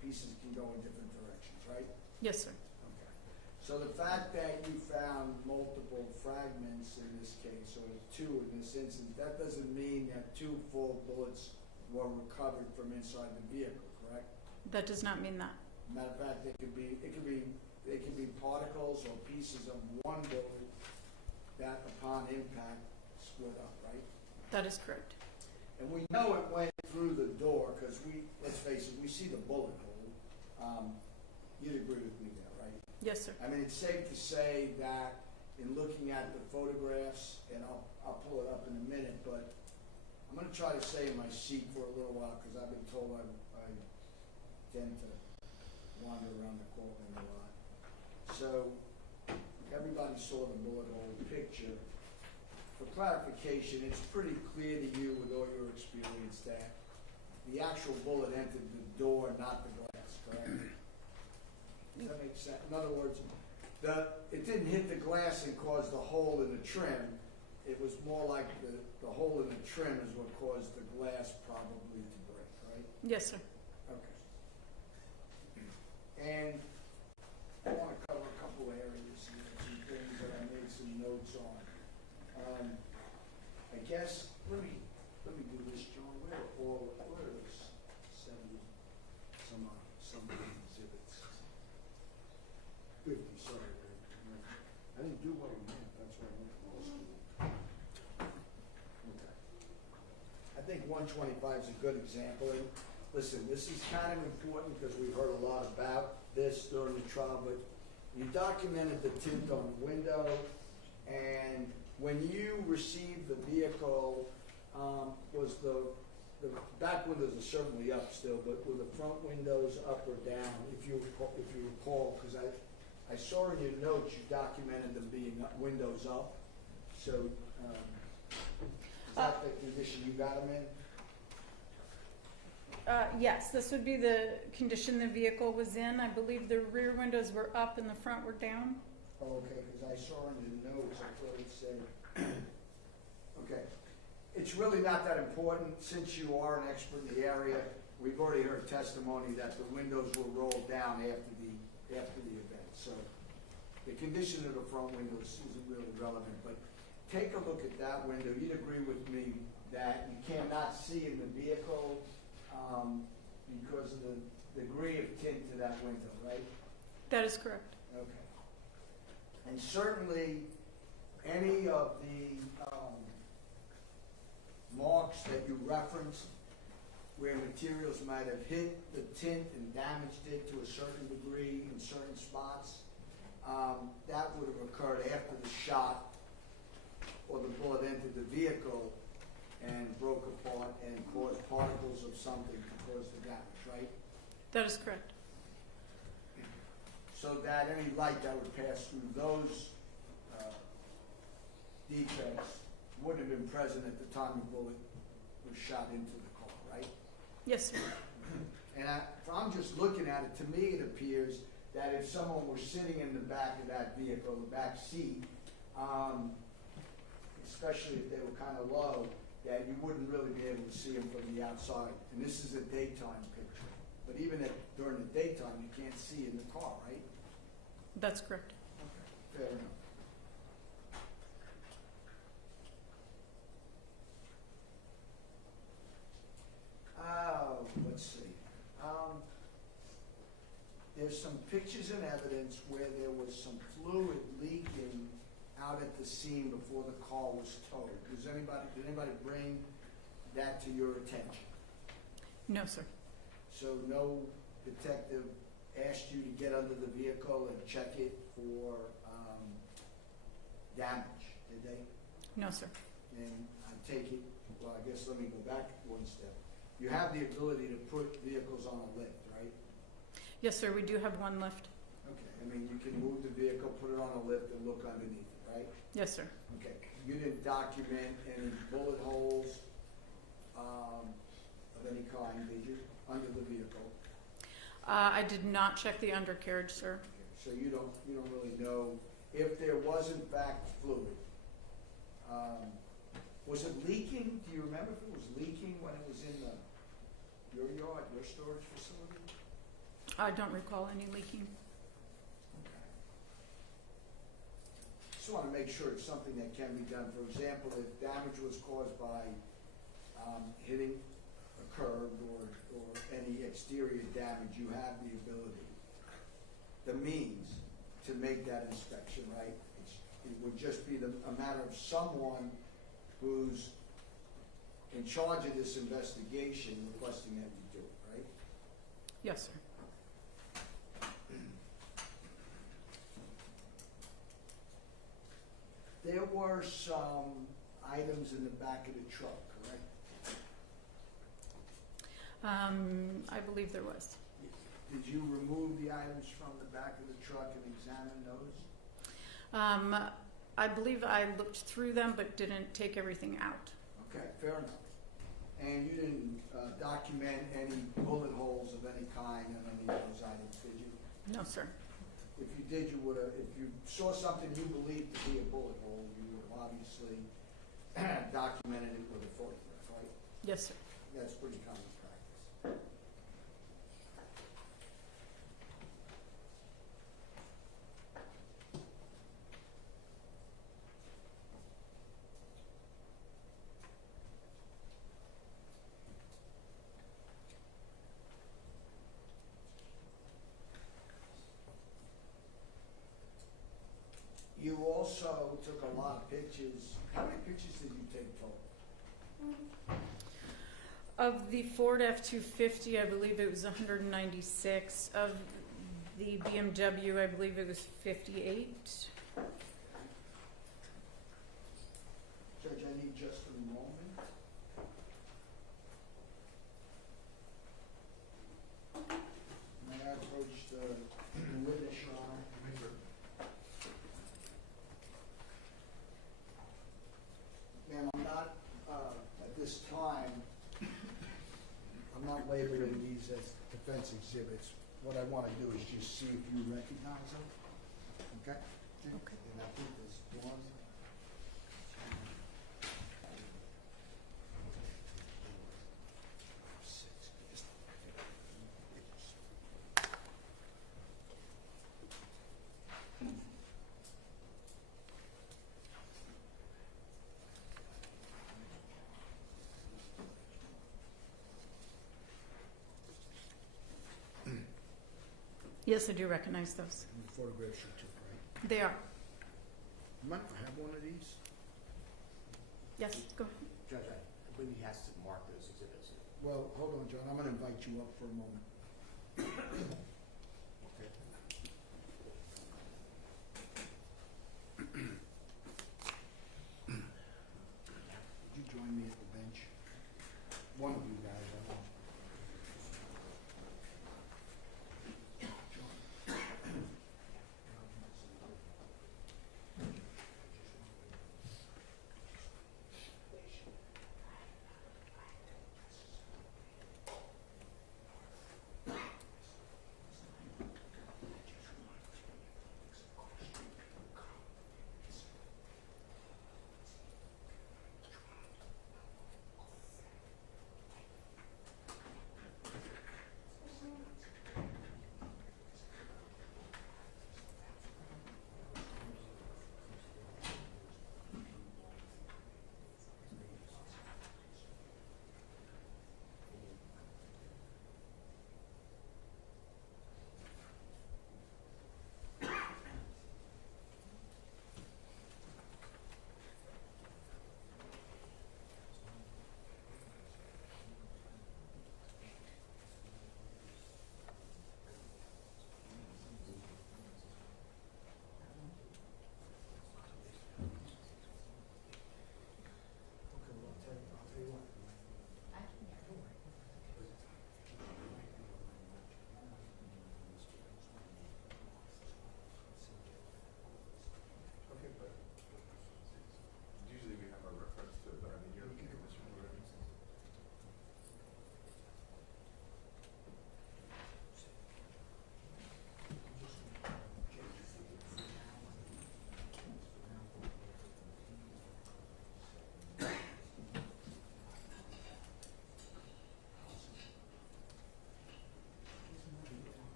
pieces can go in different directions, right? Yes, sir. Okay. So the fact that you found multiple fragments in this case, or two in this instance, that doesn't mean that two full bullets were recovered from inside the vehicle, correct? That does not mean that. Matter of fact, they could be particles or pieces of one bullet that upon impact split up, right? That is correct. And we know it went through the door because let's face it, we see the bullet hole. You'd agree with me there, right? Yes, sir. I mean, it's safe to say that in looking at the photographs, and I'll pull it up in a minute, but I'm going to try to stay in my seat for a little while because I've been told I tend to wander around the courtroom a lot. So everybody saw the bullet hole picture. For clarification, it's pretty clear to you with all your experience that the actual bullet entered the door, not the glass, correct? Does that make sense? In other words, it didn't hit the glass and cause the hole in the trim. It was more like the hole in the trim is what caused the glass probably to break, right? Yes, sir. Okay. And I want to cover a couple areas here, some things that I made some notes on. I guess, let me do this, John. Where are those 70 some exhibits? 50, sorry. I didn't do well in math, that's why I went to law school. Okay. I think 125 is a good example. And listen, this is kind of important because we've heard a lot about this during the trial, but You documented the tint on the window, and when you received the vehicle, was the back windows are certainly up still, but were the front windows up or down, if you recall, because I saw in your notes you documented them being windows up, so, is that the condition you got them in? Yes, this would be the condition the vehicle was in. I believe the rear windows were up and the front were down. Oh, okay, because I saw in the notes, I thought it said, okay. It's really not that important, since you are an expert in the area. We've already heard testimony that the windows were rolled down after the event. So the condition of the front windows isn't really relevant, but take a look at that window. You'd agree with me that you cannot see in the vehicle because of the degree of tint to that window, right? That is correct. Okay. And certainly, any of the marks that you referenced where materials might have hit the tint and damaged it to a certain degree in certain spots, that would have occurred after the shot or the bullet entered the vehicle and broke apart and caused particles of something to cause the damage, right? That is correct. So that any light that would pass through those defects wouldn't have been present at the time the bullet was shot into the car, right? Yes, sir. And if I'm just looking at it, to me it appears that if someone were sitting in the back of that vehicle, the back seat, especially if they were kind of low, that you wouldn't really be able to see them from the outside. And this is a daytime picture. But even during the daytime, you can't see in the car, right? That's correct. Okay, fair enough. Let's see. There's some pictures and evidence where there was some fluid leaking out at the scene before the car was towed. Did anybody bring that to your attention? No, sir. So no detective asked you to get under the vehicle and check it for damage, did they? No, sir. And I take it, well, I guess let me go back one step. You have the ability to put vehicles on a lift, right? Yes, sir. We do have one lift. Okay, I mean, you can move the vehicle, put it on a lift and look underneath it, right? Yes, sir. Okay, you didn't document any bullet holes of any kind, did you, under the vehicle? I did not check the undercarriage, sir. Okay, so you don't really know if there was in fact fluid. Was it leaking? Do you remember if it was leaking when it was in your yard, your storage facility? I don't recall any leaking. Okay. Just want to make sure it's something that can be done. For example, if damage was caused by hitting a curb or any exterior damage, you have the ability, the means to make that inspection, right? It would just be a matter of someone who's in charge of this investigation requesting that you do it, right? Yes, sir. There were some items in the back of the truck, correct? I believe there was. Did you remove the items from the back of the truck and examine those? I believe I looked through them but didn't take everything out. Okay, fair enough. And you didn't document any bullet holes of any kind on any of those items, did you? No, sir. If you did, you would have, if you saw something you believed to be a bullet hole, you would have obviously documented it with a photograph, right? Yes, sir. That's pretty common practice. You also took a lot of pictures. How many pictures did you take total? Of the Ford F-250, I believe it was 196. Of the BMW, I believe it was 58. Judge, I need just a moment. May I approach the witness, Your Honor? Ma'am, I'm not, at this time, I'm not labeling these as defense exhibits. What I want to do is just see if you recognize them, okay? Okay. And I think there's one. Yes, I do recognize those. And the photographs you took, right? They are. You mind if I have one of these? Yes, go ahead. Judge, I believe he has to mark those exhibits. Well, hold on, John, I'm gonna invite you up for a moment. Okay. Would you join me at the bench? One of you guys, I want.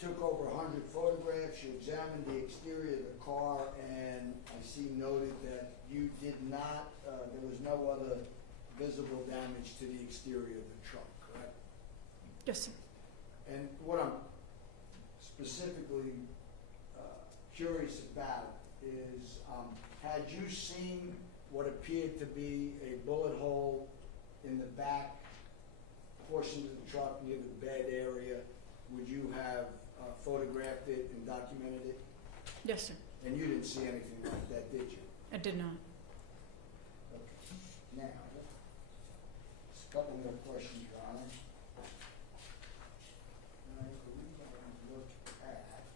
Took over 100 photographs, you examined the exterior of the car, and I see noted that you did not, there was no other visible damage to the exterior of the truck, correct? Yes, sir. And what I'm specifically curious about is, had you seen what appeared to be a bullet hole in the back portion of the truck near the bed area, would you have photographed it and documented it? Yes, sir. And you didn't see anything like that, did you? I did not. Okay. Now, Couple more questions, Your Honor. And I believe I'm going to look at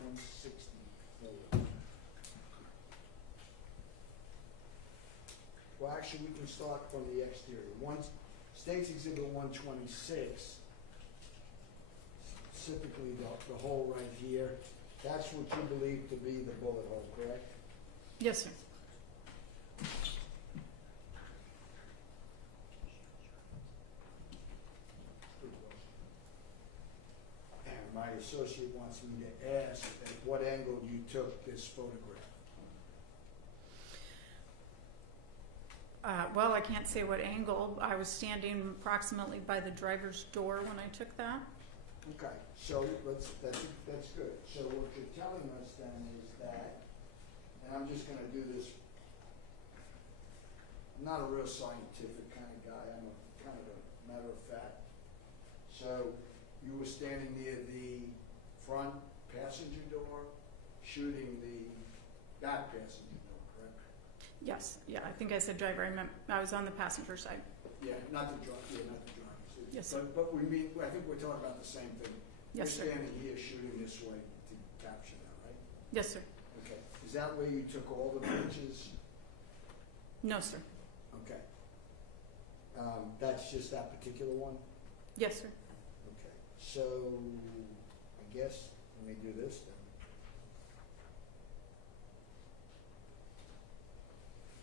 164. Well, actually, we can start from the exterior. State's Exhibit 126, specifically the hole right here, that's what you believe to be the bullet hole, correct? Yes, sir. And my associate wants me to ask at what angle you took this photograph. Well, I can't say what angle. I was standing approximately by the driver's door when I took that. Okay, so that's good. So what you're telling us then is that, and I'm just gonna do this, I'm not a real scientific kind of guy, I'm a kind of a matter of fact. So you were standing near the front passenger door, shooting the back passenger door, correct? Yes, yeah, I think I said driver. I was on the passenger side. Yeah, not the driver, not the driver. Yes, sir. But we mean, I think we're talking about the same thing. Yes, sir. You're standing here shooting this way to capture that, right? Yes, sir. Okay. Is that where you took all the pictures? No, sir. Okay. That's just that particular one? Yes, sir. Okay. So, I guess, let me do this then.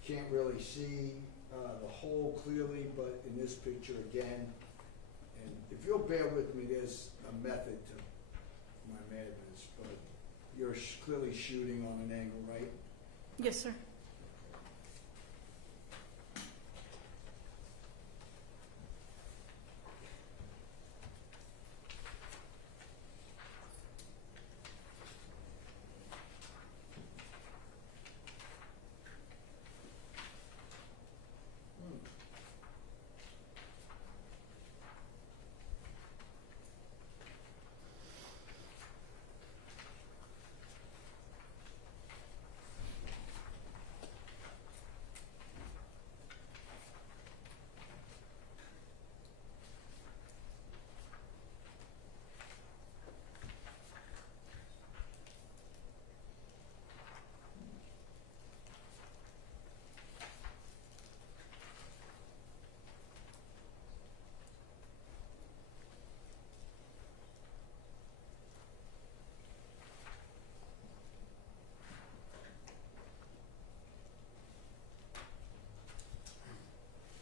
Can't really see the hole clearly, but in this picture again, and if you'll bear with me, there's a method to my madness, but you're clearly shooting on an angle, right? Yes, sir.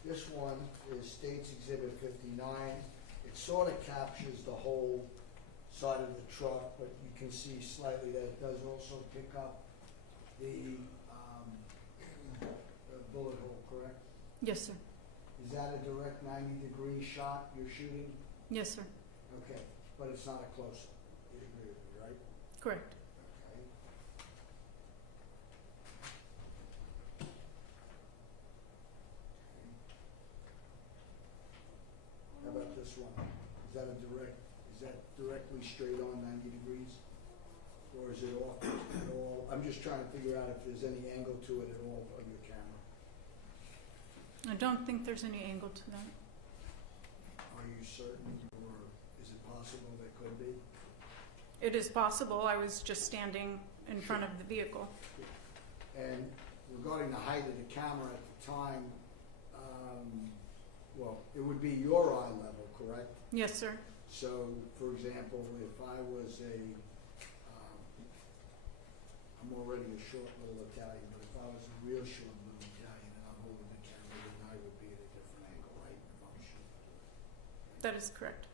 This one is State's Exhibit 59. It sort of captures the whole side of the truck, but you can see slightly that it does also pick up the bullet hole, correct? Yes, sir. Is that a direct 90-degree shot you're shooting? Yes, sir. Okay, but it's not a close-up. You agree with me, right? Correct. Okay. How about this one? Is that directly straight on 90 degrees? Or is it off at all? I'm just trying to figure out if there's any angle to it at all of your camera. I don't think there's any angle to that. Are you certain, or is it possible there could be? It is possible. I was just standing in front of the vehicle. And regarding the height of the camera at the time, well, it would be your eye level, correct? Yes, sir. So, for example, if I was I'm already a short little Italian, but if I was a real short little Italian and I'm holding the camera, then I would be at a different angle, right? If I'm shooting. That is correct.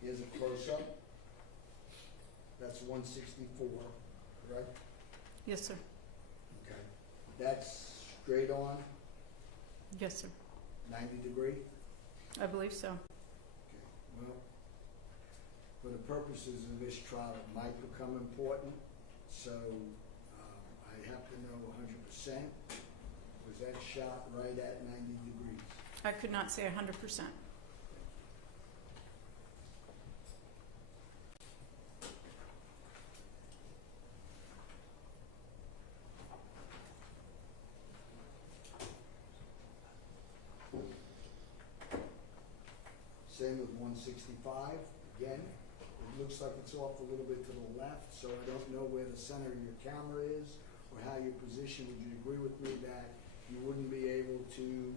Here's a close-up. That's 164, correct? Yes, sir. Okay. That's straight on, Yes, sir. 90 degree? I believe so. Okay, well, for the purposes of this trial, it might become important, so I have to know 100%. Was that shot right at 90 degrees? I could not say 100%. one sixty-five, again, it looks like it's off a little bit to the left, so I don't know where the center of your camera is or how you're positioned. Would you agree with me that you wouldn't be able to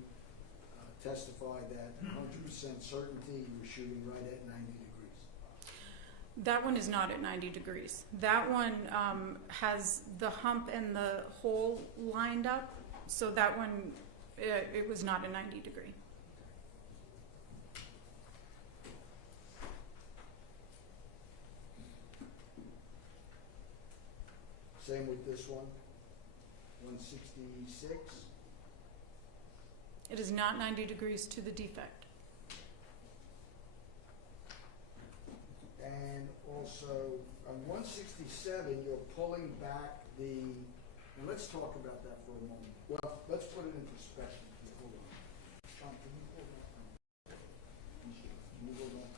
testify that 100% certainty you were shooting right at 90 degrees? That one is not at 90 degrees. That one has the hump and the hole lined up, so that one, it was not a 90 degree. Same with this one, 166. It is not 90 degrees to the defect. And also, on 167, you're pulling back the, and let's talk about that for a moment. Well, let's put it in perspective. Hold on. Sean, can you hold on? Can you hold on?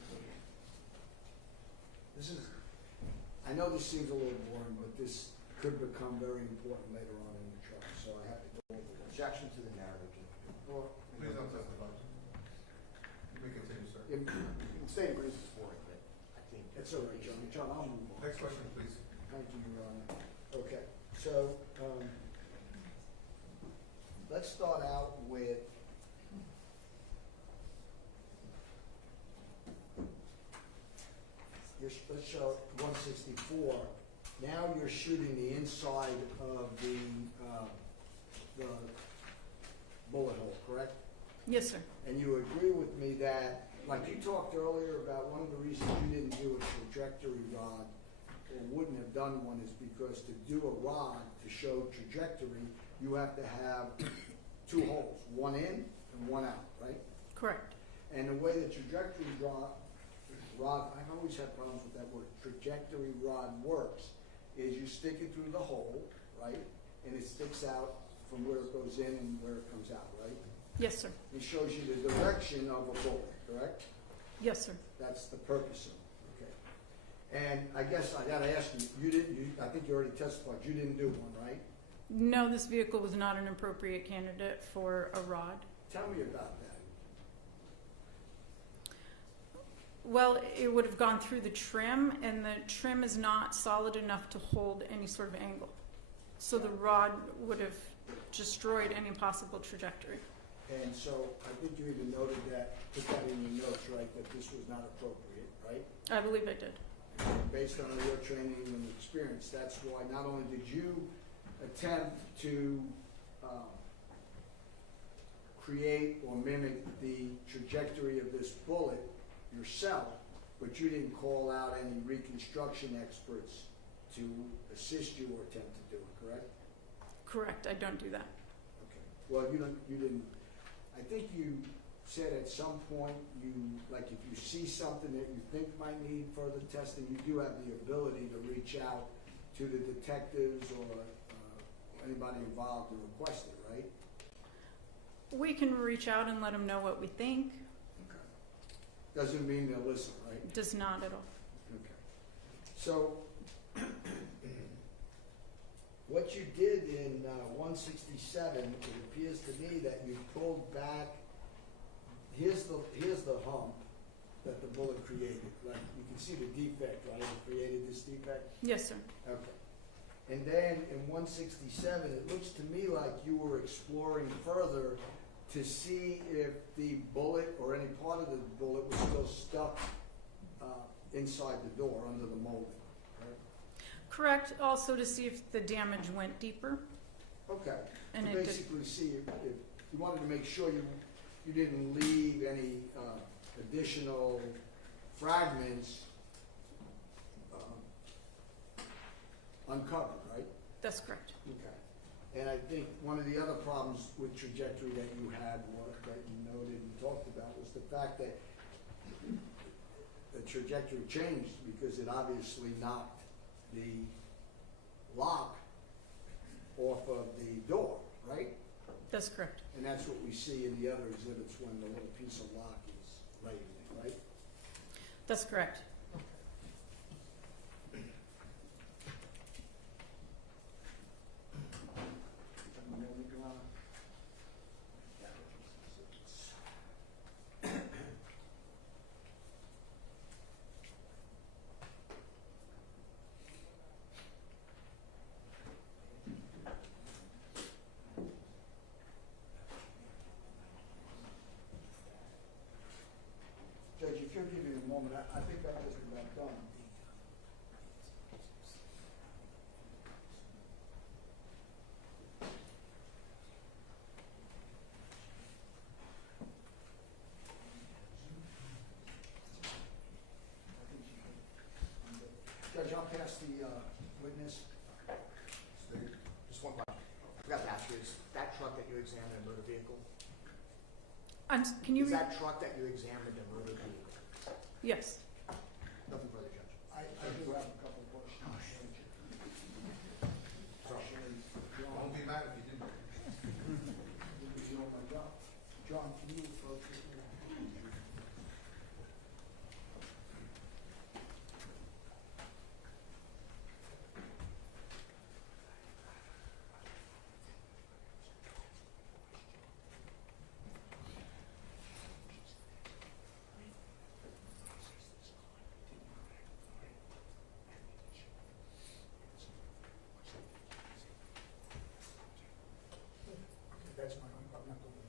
This is, I know this seems a little boring, but this could become very important later on in the trial, so I have to go over this. Objection to the narrative. Or, Please don't testify. You may continue, sir. State brief is boring, but I think. it's all right, John. John, I'll move on. Next question, please. Thank you, Your Honor. Okay, so, let's start out with let's show 164. Now you're shooting the inside of the bullet hole, correct? Yes, sir. And you agree with me that, like you talked earlier about one of the reasons you didn't do a trajectory rod or wouldn't have done one is because to do a rod to show trajectory, you have to have two holes, one in and one out, right? Correct. And the way the trajectory rod, I've always had problems with that word, trajectory rod works, is you stick it through the hole, right? And it sticks out from where it goes in and where it comes out, right? Yes, sir. It shows you the direction of a bullet, correct? Yes, sir. That's the purpose of it, okay? And I guess I gotta ask you, I think you already testified, you didn't do one, right? No, this vehicle was not an appropriate candidate for a rod. Tell me about that. Well, it would have gone through the trim, and the trim is not solid enough to hold any sort of angle. So the rod would have destroyed any possible trajectory. And so I think you even noted that, put that in your notes, right, that this was not appropriate, right? I believe I did. Based on your training and experience, that's why not only did you attempt to create or mimic the trajectory of this bullet yourself, but you didn't call out any reconstruction experts to assist you or attempt to do it, correct? Correct. I don't do that. Okay. Well, you didn't, I think you said at some point like if you see something that you think might need further testing, you do have the ability to reach out to the detectives or anybody involved to request it, right? We can reach out and let them know what we think. Okay. Doesn't mean they'll listen, right? Does not at all. Okay. So, what you did in 167, it appears to me that you pulled back. Here's the hump that the bullet created. Like you can see the defect, right? It created this defect. Yes, sir. Okay. And then in 167, it looks to me like you were exploring further to see if the bullet or any part of the bullet was still stuck inside the door under the molding. Right? Correct. Also to see if the damage went deeper. Okay. And To it did. basically see if you wanted to make sure you didn't leave any additional fragments uncovered, right? That's correct. Okay. And I think one of the other problems with trajectory that you had, that you noted and talked about, was the fact that the trajectory changed because it obviously knocked the lock off of the door, right? That's correct. And that's what we see in the other exhibits when the little piece of lock is laid in it, right? That's correct. I think that was about done. Judge, I'll pass the witness. Just one question. I forgot to ask you, is that truck that you examined a motor vehicle? Can you? Is that truck that you examined a motor vehicle? Yes. Nothing further, Judge. I do have a couple of questions. Actually, I won't John, be mad if you didn't. you know my job. John, can you approach it? That's my, I'm not going to.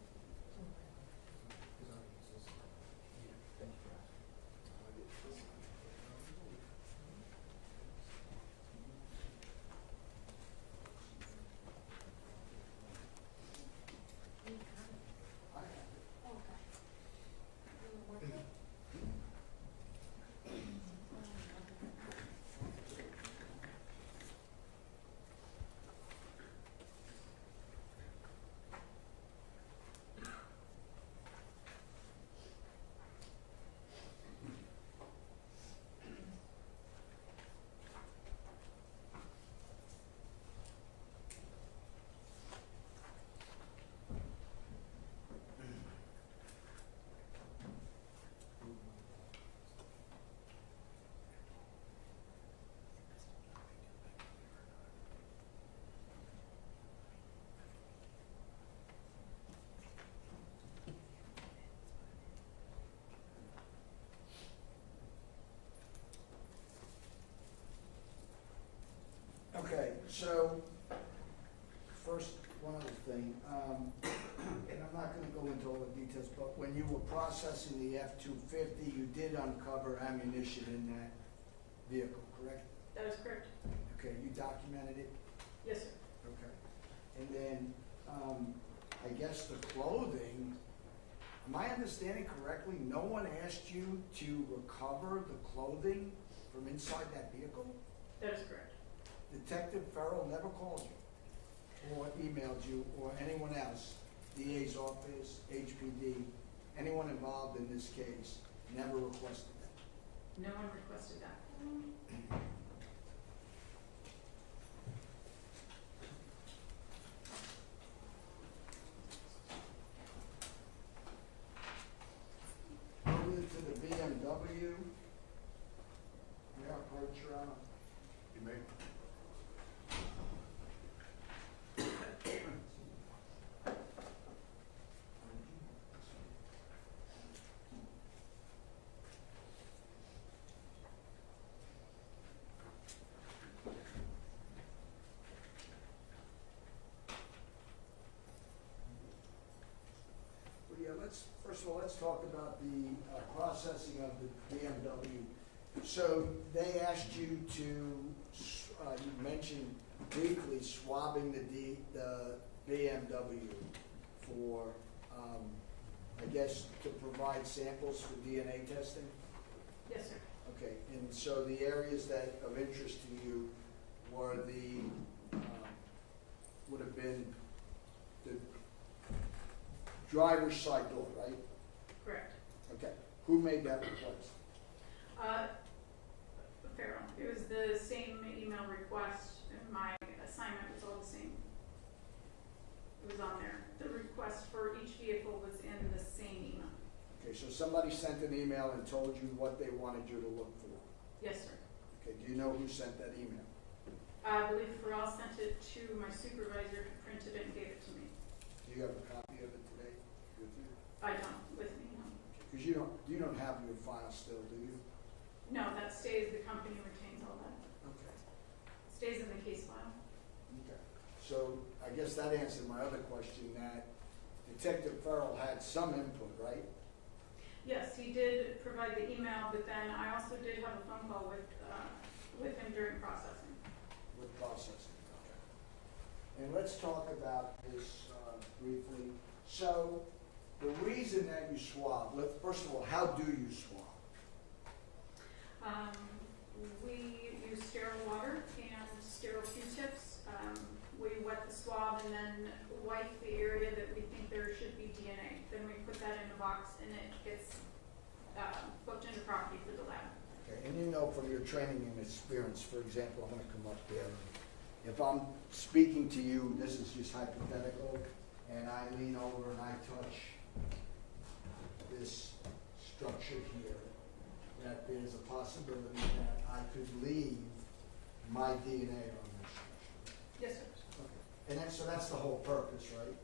Okay, so, first, one other thing, and I'm not gonna go into all the details, but when you were processing the F-250, you did uncover ammunition in that vehicle, correct? That is correct. Okay, you documented it? Yes, sir. Okay. And then, I guess the clothing, am I understanding correctly, no one asked you to recover the clothing from inside that vehicle? That is correct. Detective Farrell never called you, or emailed you, or anyone else, DA's office, HPD, anyone involved in this case, never requested that. No one requested that. Moving to the BMW, yeah, approach your honor. You may. Well, yeah, first of all, let's talk about the processing of the BMW. So they asked you to, you mentioned briefly swabbing the BMW for, I guess, to provide samples for DNA testing? Yes, sir. Okay, and so the areas that of interest to you were would have been the driver's side door, right? Correct. Okay, who made that request? Farrell. It was the same email request, and my assignment was all the same. It was on there. The request for each vehicle was in the same email. Okay, so somebody sent an email and told you what they wanted you to look for. Yes, sir. Okay, do you know who sent that email? I believe Farrell sent it to my supervisor, who printed it and gave it to me. Do you have a copy of it today with you? I don't, with me, no. Because you don't have your file still, do you? No, that stays, the company retains all that. Okay. Stays in the case file. Okay. So I guess that answered my other question, that Detective Farrell had some input, right? Yes, he did provide the email, but then I also did have a phone call with him during processing. With processing, okay. And let's talk about this briefly. So, the reason that you swab, first of all, how do you swab? We use sterile water and sterile Q-tips. We wet the swab and then wipe the area that we think there should be DNA. Then we put that in a box and it gets booked into property for the lab. Okay, and you know from your training and experience, for example, I'm gonna come up there. If I'm speaking to you, this is just hypothetical, and I lean over and I touch this structure here, that there's a possibility that I could leave my DNA on this structure. Yes, sir. Okay. And so that's the whole purpose, right?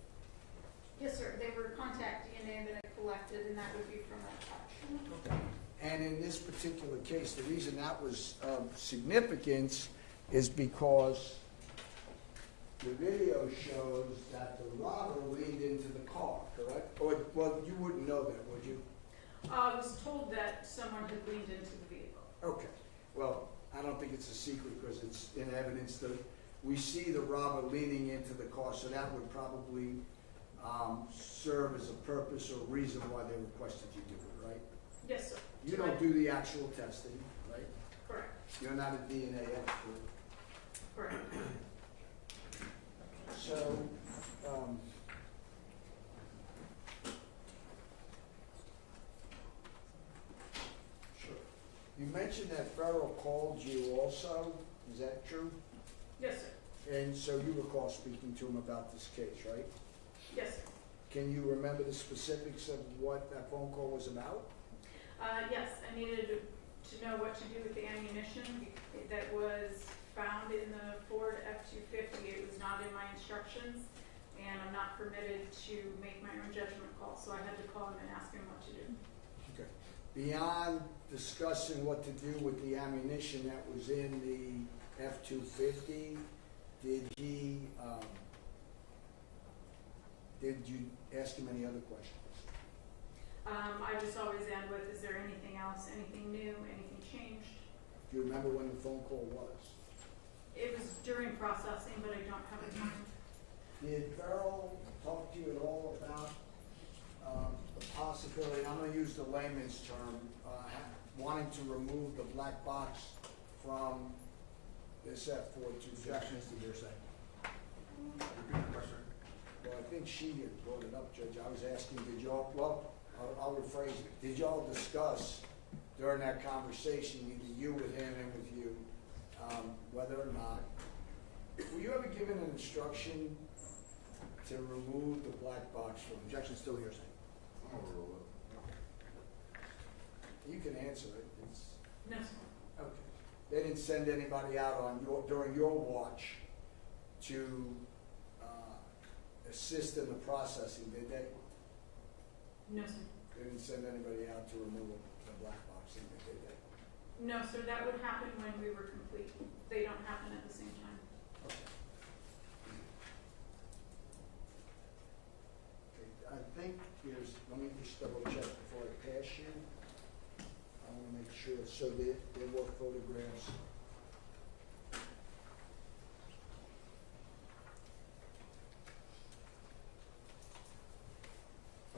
Yes, sir. They were contact DNA that I collected, and that would be from that touch. Okay. And in this particular case, the reason that was of significance is because the video shows that the robber leaned into the car, correct? Or, well, you wouldn't know that, would you? I was told that someone had leaned into the vehicle. Okay. Well, I don't think it's a secret because it's in evidence that we see the robber leaning into the car, so that would probably serve as a purpose or reason why they requested you do it, right? Yes, sir. You don't do the actual testing, right? Correct. You're not a DNA expert. Correct. So, sure. You mentioned that Farrell called you also, is that true? Yes, sir. And so you recall speaking to him about this case, right? Yes, sir. Can you remember the specifics of what that phone call was about? Yes, I needed to know what to do with the ammunition that was found in the Ford F-250. It was not in my instructions, and I'm not permitted to make my own judgment call, so I had to call him and ask him what to do. Okay. Beyond discussing what to do with the ammunition that was in the F-250, did you ask him any other questions? I just always end with, is there anything else, anything new, anything changed? Do you remember when the phone call was? It was during processing, but I don't have a time. Did Farrell talk to you at all about the possibility, I'm going to use the layman's term, wanting to remove the black box from this F-4-250? Objections to hearsay. Repeat the question. Well, I think she had brought it up, Judge. I was asking, did y'all, well, I'll rephrase it. Did y'all discuss during that conversation, either you with him and with you, whether or not, were you ever given an instruction to remove the black box from? Objection still hearsay. I'm overruled. You can answer it. It's, No, sir. okay. They didn't send anybody out on during your watch to assist in the processing, did they? No, sir. They didn't send anybody out to remove the black box, did they? No, sir. That would happen when we were complete. They don't happen at the same time. Okay. Okay, I think there's, let me just double check before I pass you. I want to make sure, so there were photographs.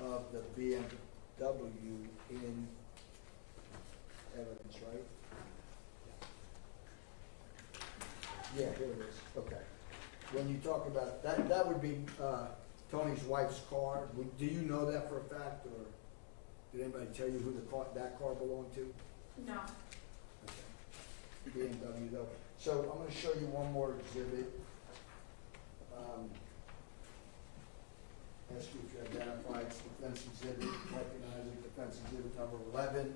Of the BMW in evidence, right? Yeah, here it is, okay. When you talk about, that would be Tony's wife's car. Do you know that for a fact, or did anybody tell you who that car belonged to? No. Okay. BMW though. So I'm gonna show you one more exhibit. Ask you if you identify its defense exhibit, recognize it, defense exhibit number 11.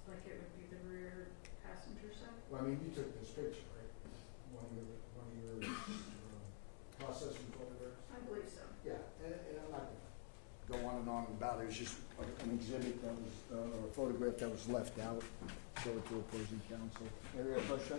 It's like it would be the rear passenger side. Well, I mean, you took this picture, right? One of your processing photographs? I believe so. Yeah, and I'm not gonna go on on about it. It was just an exhibit that was, or a photograph that was left out, show it to opposing counsel. Any other question?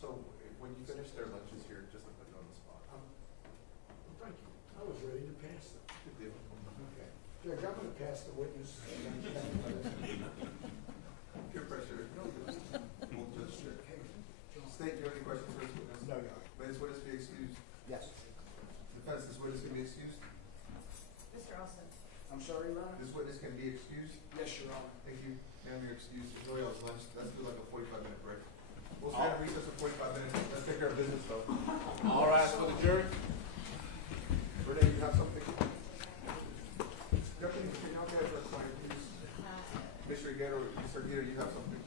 So when you finish their lunches here, just put it on the spot. Thank you. I was ready to pass them. Good deal. Okay. Judge, I'm gonna pass the witness. Peer pressure. No, we'll just state, do you have any questions for this witness? No, Your Honor. May this witness be excused? Yes. Defense, this witness can be excused? Mr. Austin. I'm sorry, Your Honor? This witness can be excused? Yes, Your Honor. Thank you. Ma'am, you're excused. Enjoy y'all's lunch. Let's do like a 45-minute break. We'll stand at recess for 45 minutes. Let's take care of business, though. All rise for the jury. Renee, you have something? Deputy, can y'all get her a client, please? Mr. Guerrero, Mr. Guerrero, you have something?